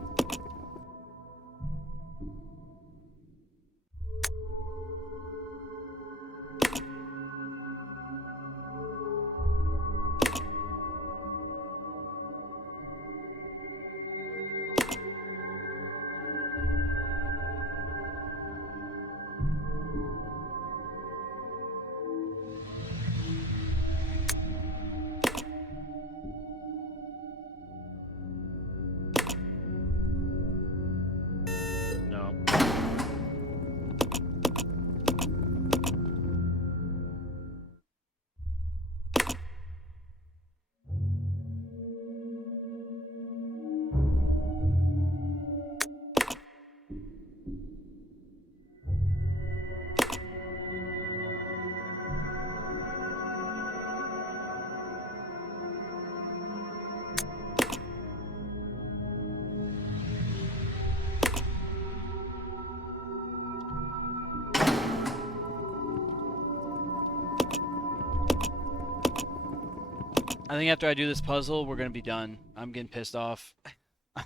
I think after I do this puzzle, we're gonna be done. I'm getting pissed off.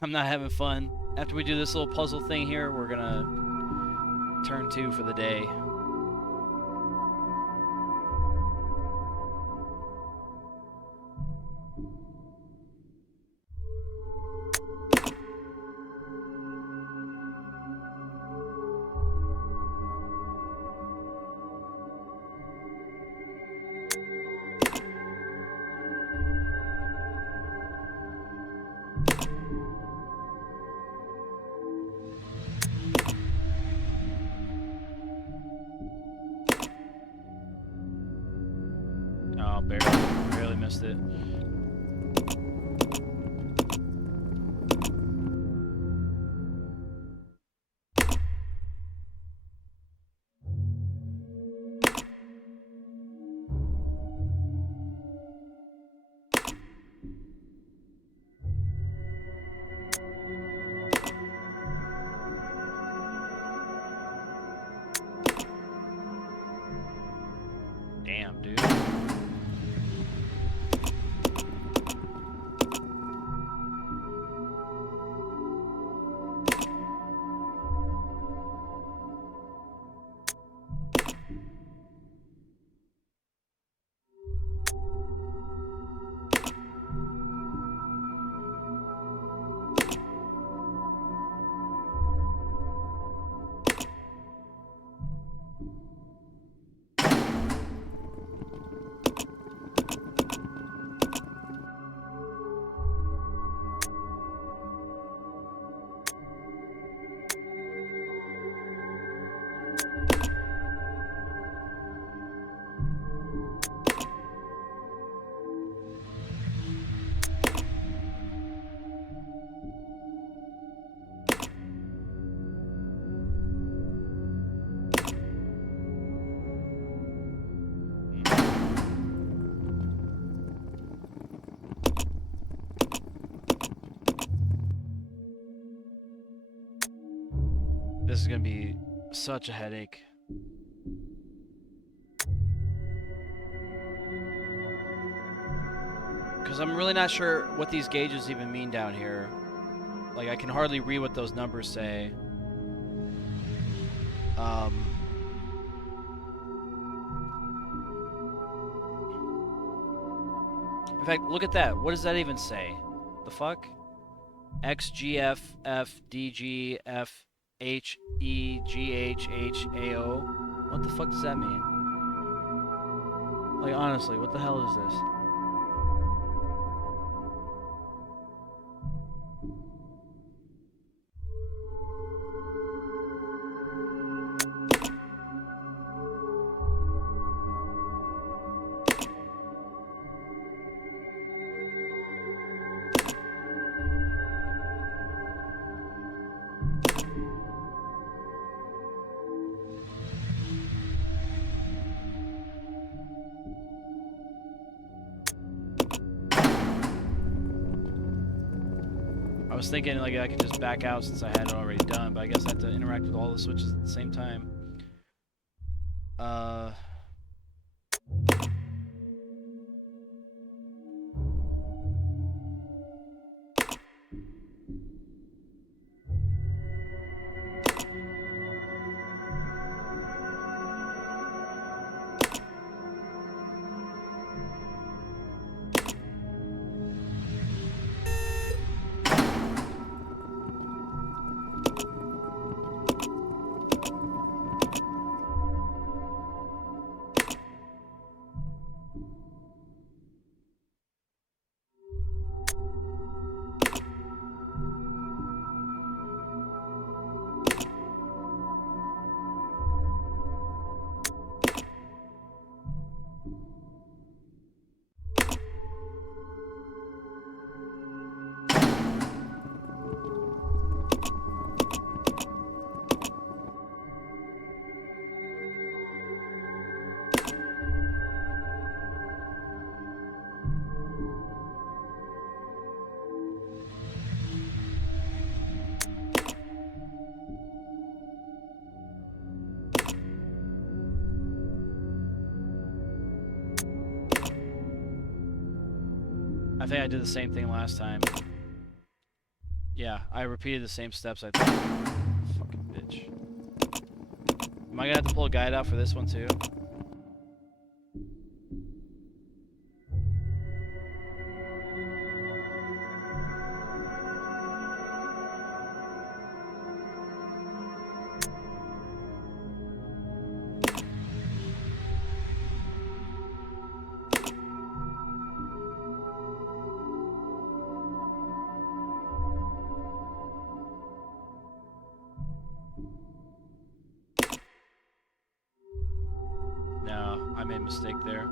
I'm not having fun. After we do this little puzzle thing here, we're gonna turn 2 for the day. Oh, barely missed it. Damn, dude. is gonna be such a headache. Because I'm really not sure what these gauges even mean down here. Like, I can hardly read what those numbers say. In fact, look at that. What does that even say? The fuck? XGFFDGFHEGHHAO? What the fuck does that mean? Like, honestly, what the hell is this? I was thinking like I could just back out since I had it already done, but I guess I have to interact with all the switches at the same time. I think I did the same thing last time. Yeah, I repeated the same steps, I think. Fucking bitch. Am I gonna have to pull a guide out for this one too? No, I made a mistake there.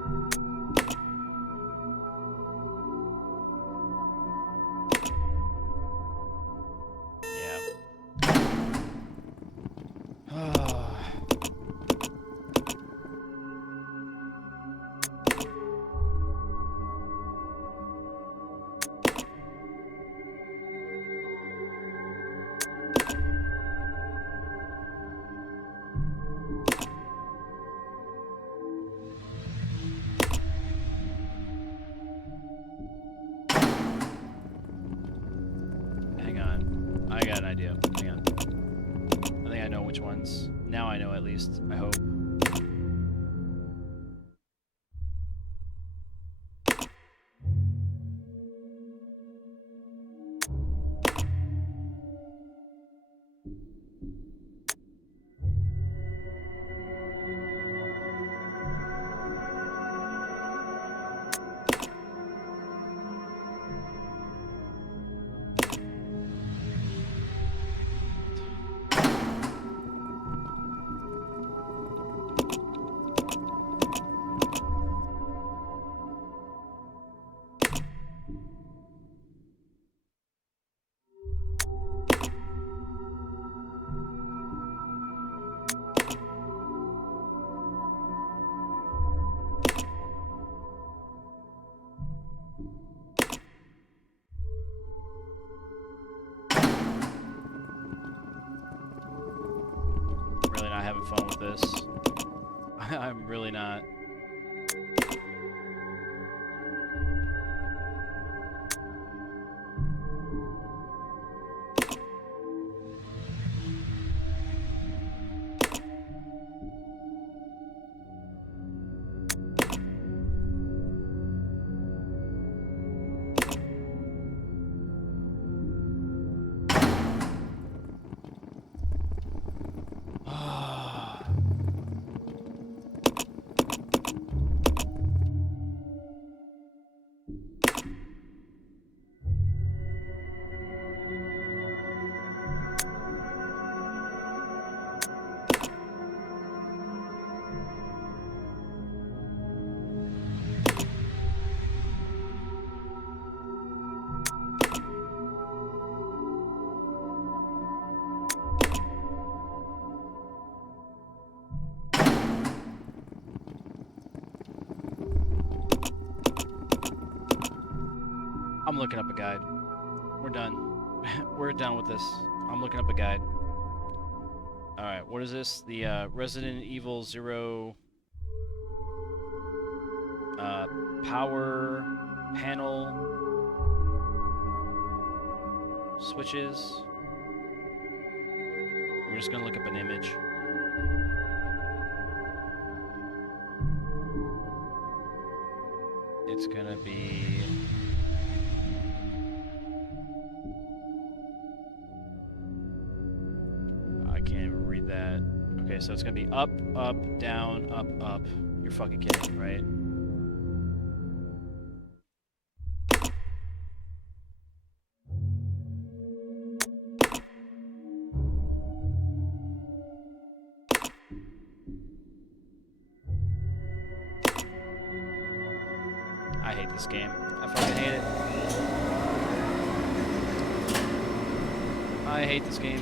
Hang on. I got an idea. Hang on. I think I know which ones. Now I know at least. I hope. I'm really not. I'm looking up a guide. We're done. We're done with this. I'm looking up a guide. Alright, what is this? The Resident Evil 0 power panel switches. We're just gonna look up an image. It's gonna be... I can't even read that. Okay, so it's gonna be up, up, down, up, up. You're fucking kidding, right? I hate this game. I fucking hate it. I hate this game.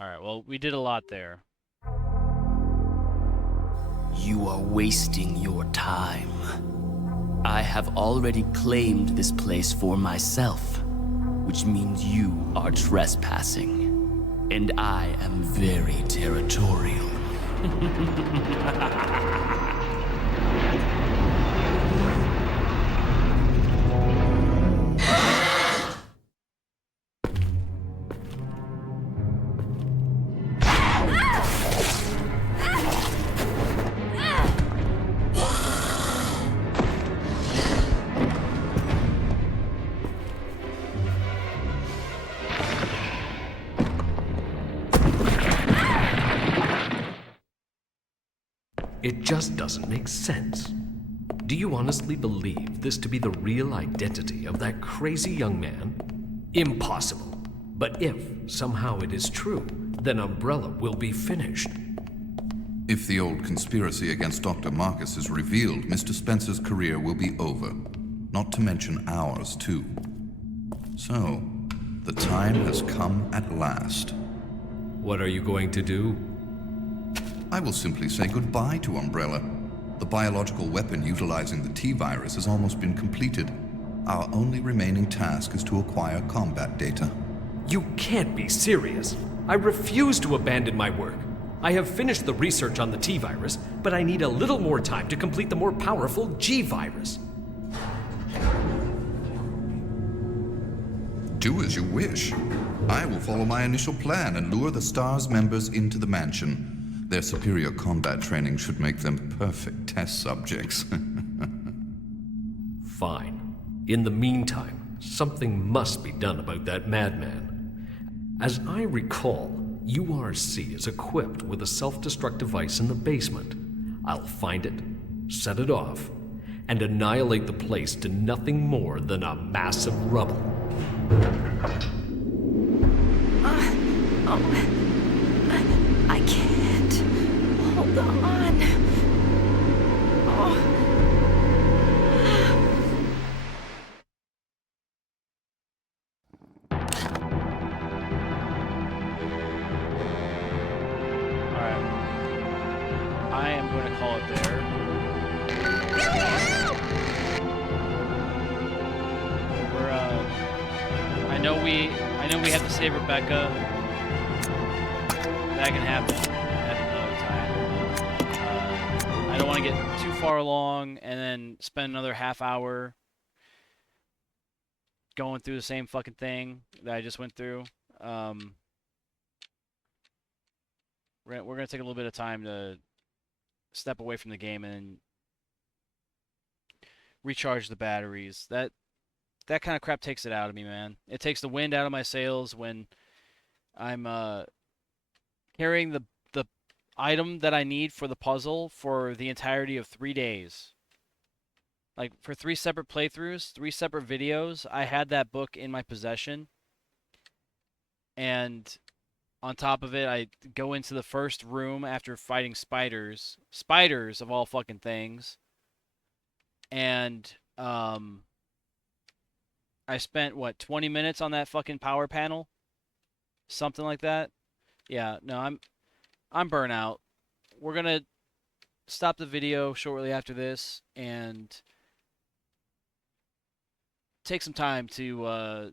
Alright, well, we did a lot there. You are wasting your time. I have already claimed this place for myself, which means you are trespassing. And I am very territorial. It just doesn't make sense. Do you honestly believe this to be the real identity of that crazy young man? Impossible. But if somehow it is true, then Umbrella will be finished. If the old conspiracy against Dr. Marcus is revealed, Mr. Spencer's career will be over. Not to mention ours, too. So, the time has come at last. What are you going to do? I will simply say goodbye to Umbrella. The biological weapon utilizing the T-virus has almost been completed. Our only remaining task is to acquire combat data. You can't be serious. I refuse to abandon my work. I have finished the research on the T-virus, but I need a little more time to complete the more powerful G-virus. Do as you wish. I will follow my initial plan and lure the STARS members into the mansion. Their superior combat training should make them perfect test subjects. Fine. In the meantime, something must be done about that madman. As I recall, URC is equipped with a self-destruct device in the basement. I'll find it, set it off, and annihilate the place to nothing more than a mass of rubble. I can't. Hold on. Oh. Alright. I am going to call it there. we have to save Rebecca. That can happen at another time. I don't want to get too far along and then spend another half hour going through the same fucking thing that I just went through. We're gonna take a little bit of time to step away from the game and recharge the batteries. That kind of crap takes it out of me, man. It takes the wind out of my sails when I'm carrying the item that I need for the puzzle for the entirety of 3 days. Like for 3 separate playthroughs, 3 separate videos, I had that book in my possession. And on top of it, I go into the first room after fighting spiders. Spiders of all fucking things. And I spent what, 20 minutes on that fucking power panel? Something like that. Yeah, no, I'm burnt out. We're gonna stop the video shortly after this and take some time to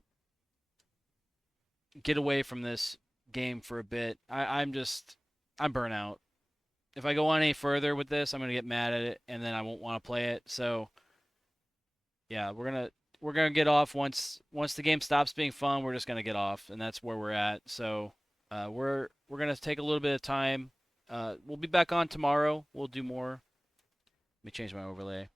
get away from this game for a bit. I'm burnt out. If I go on any further with this, I'm gonna get mad at it and then I won't want to play it. So yeah, we're gonna get off once the game stops being fun. We're just gonna get off, and that's where we're at. So we're gonna take a little bit of time. We'll be back on tomorrow. We'll do more. Let me change my overlay.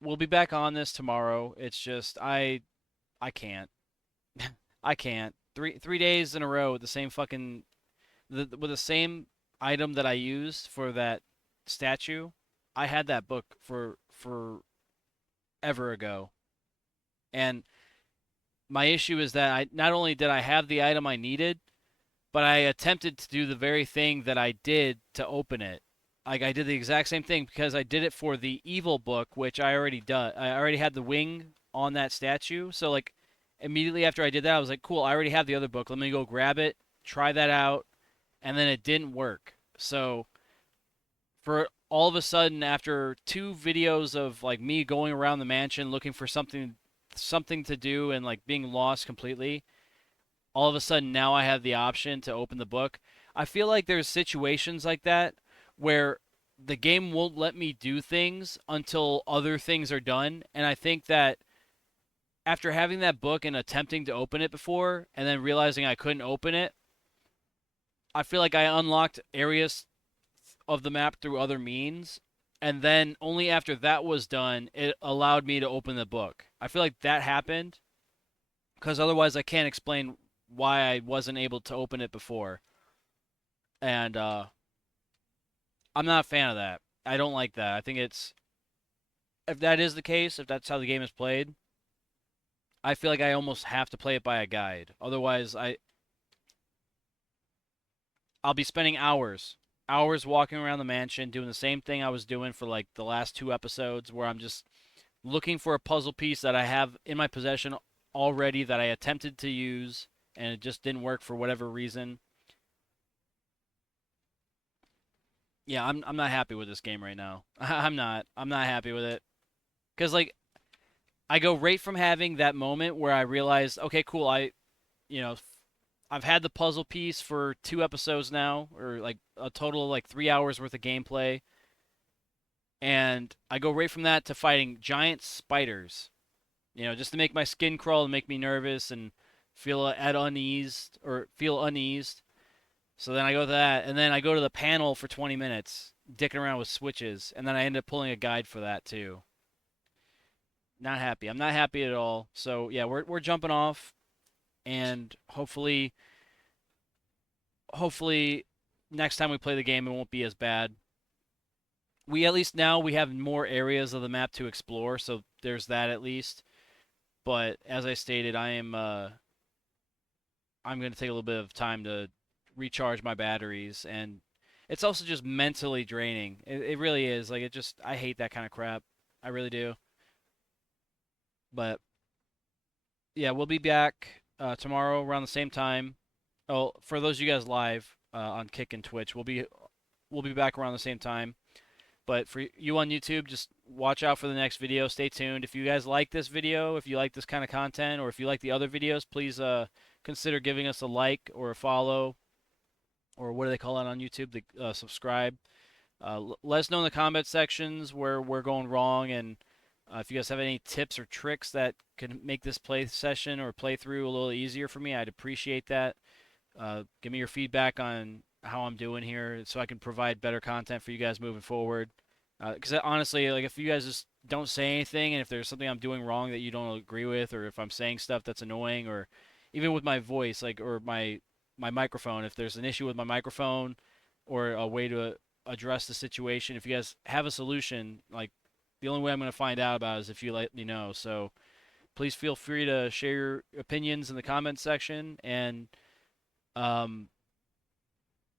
We'll be back on this tomorrow. It's just I can't. I can't. Three days in a row with the same fucking with the same item that I used for that statue. I had that book for ever ago. And my issue is that I not only did I have the item I needed, but I attempted to do the very thing that I did to open it. Like I did the exact same thing because I did it for the evil book, which I already done. I already had the wing on that statue. So like immediately after I did that, I was like, cool, I already have the other book. Let me go grab it, try that out, and then it didn't work. So for all of a sudden, after 2 videos of like me going around the mansion looking for something to do and like being lost completely, all of a sudden now I have the option to open the book. I feel like there's situations like that where the game won't let me do things until other things are done, and I think that after having that book and attempting to open it before and then realizing I couldn't open it, I feel like I unlocked areas of the map through other means, and then only after that was done, it allowed me to open the book. I feel like that happened, because otherwise I can't explain why I wasn't able to open it before. And I'm not a fan of that. I don't like that. I think if that is the case, if that's how the game is played, I feel like I almost have to play it by a guide. Otherwise, I'll be spending hours walking around the mansion doing the same thing I was doing for like the last 2 episodes, where I'm just looking for a puzzle piece that I have in my possession already that I attempted to use and it just didn't work for whatever reason. Yeah, I'm not happy with this game right now. I'm not happy with it. Cuz like I go right from having that moment where I realized, okay, cool, you know, I've had the puzzle piece for 2 episodes now, or like a total of like 3 hours worth of gameplay. And I go right from that to fighting giant spiders, just to make my skin crawl and make me nervous and feel uneased. So then I go to that, and then I go to the panel for 20 minutes, dicking around with switches, and then I end up pulling a guide for that too. Not happy. I'm not happy at all. So yeah, we're jumping off, and hopefully next time we play the game it won't be as bad. We at least now we have more areas of the map to explore, so there's that at least. But as I stated, I'm going to take a little bit of time to recharge my batteries, and it's also just mentally draining. It really is. Like I hate that kind of crap. I really do. But yeah, we'll be back tomorrow around the same time. Oh, for those of you guys live on Kick and Twitch, we'll be back around the same time. But for you on YouTube, just watch out for the next video. Stay tuned. If you guys like this video, if you like this kind of content, or if you like the other videos, please consider giving us a like or a follow, or what do they call it on YouTube? The subscribe. Let us know in the comment sections where we're going wrong, and if you guys have any tips or tricks that can make this play session or playthrough a little easier for me, I'd appreciate that. Give me your feedback on how I'm doing here so I can provide better content for you guys moving forward. Because honestly, like if you guys just don't say anything, and if there's something I'm doing wrong that you don't agree with, or if I'm saying stuff that's annoying, or even with my voice, like or my microphone, if there's an issue with my microphone or a way to address the situation, if you guys have a solution, like the only way I'm going to find out about it is if you let me know. So please feel free to share your opinions in the comments section, and um,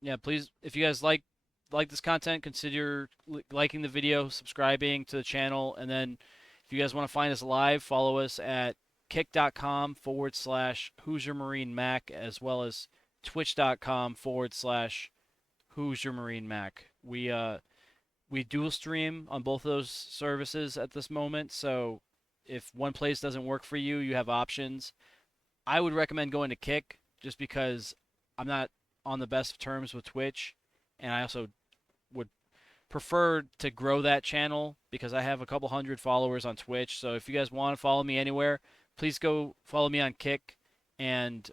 yeah, please, if you guys like this content, consider liking the video, subscribing to the channel, and then if you guys want to find us live, follow us at kick.com/HoosierMarineMAK, as well as twitch.com/HoosierMarineMAK. We dual stream on both of those services at this moment, so if one place doesn't work for you, you have options. I would recommend going to Kick just because I'm not on the best of terms with Twitch, and I also would prefer to grow that channel because I have a couple hundred followers on Twitch. So if you guys want to follow me anywhere, please go follow me on Kick, and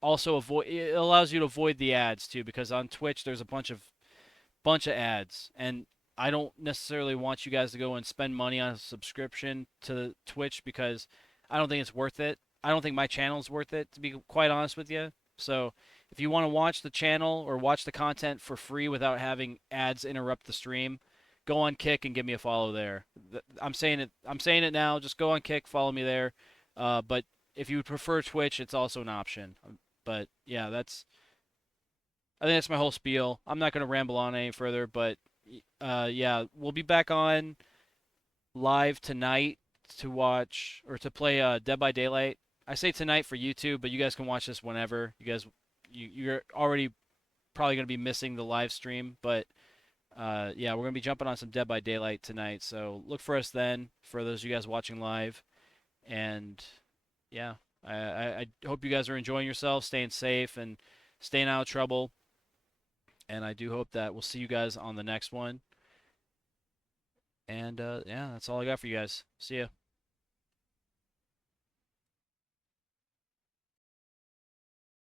also avoid. It allows you to avoid the ads too, because on Twitch there's a bunch of ads, and I don't necessarily want you guys to go and spend money on a subscription to Twitch because I don't think it's worth it. I don't think my channel's worth it, to be quite honest with you. So if you want to watch the channel or watch the content for free without having ads interrupt the stream, go on Kick and give me a follow there. I'm saying it. I'm saying it now. Just go on Kick, follow me there. But if you would prefer Twitch, it's also an option. But yeah, I think that's my whole spiel. I'm not going to ramble on any further, but yeah, we'll be back on live tonight to watch or to play Dead by Daylight. I say tonight for YouTube, but you guys can watch this whenever. You're already probably going to be missing the live stream, but yeah, we're going to be jumping on some Dead by Daylight tonight, so look for us then for those of you guys watching live. And yeah, I hope you guys are enjoying yourselves, staying safe, and staying out of trouble. And I do hope that we'll see you guys on the next one. And yeah, that's all I got for you guys. See ya.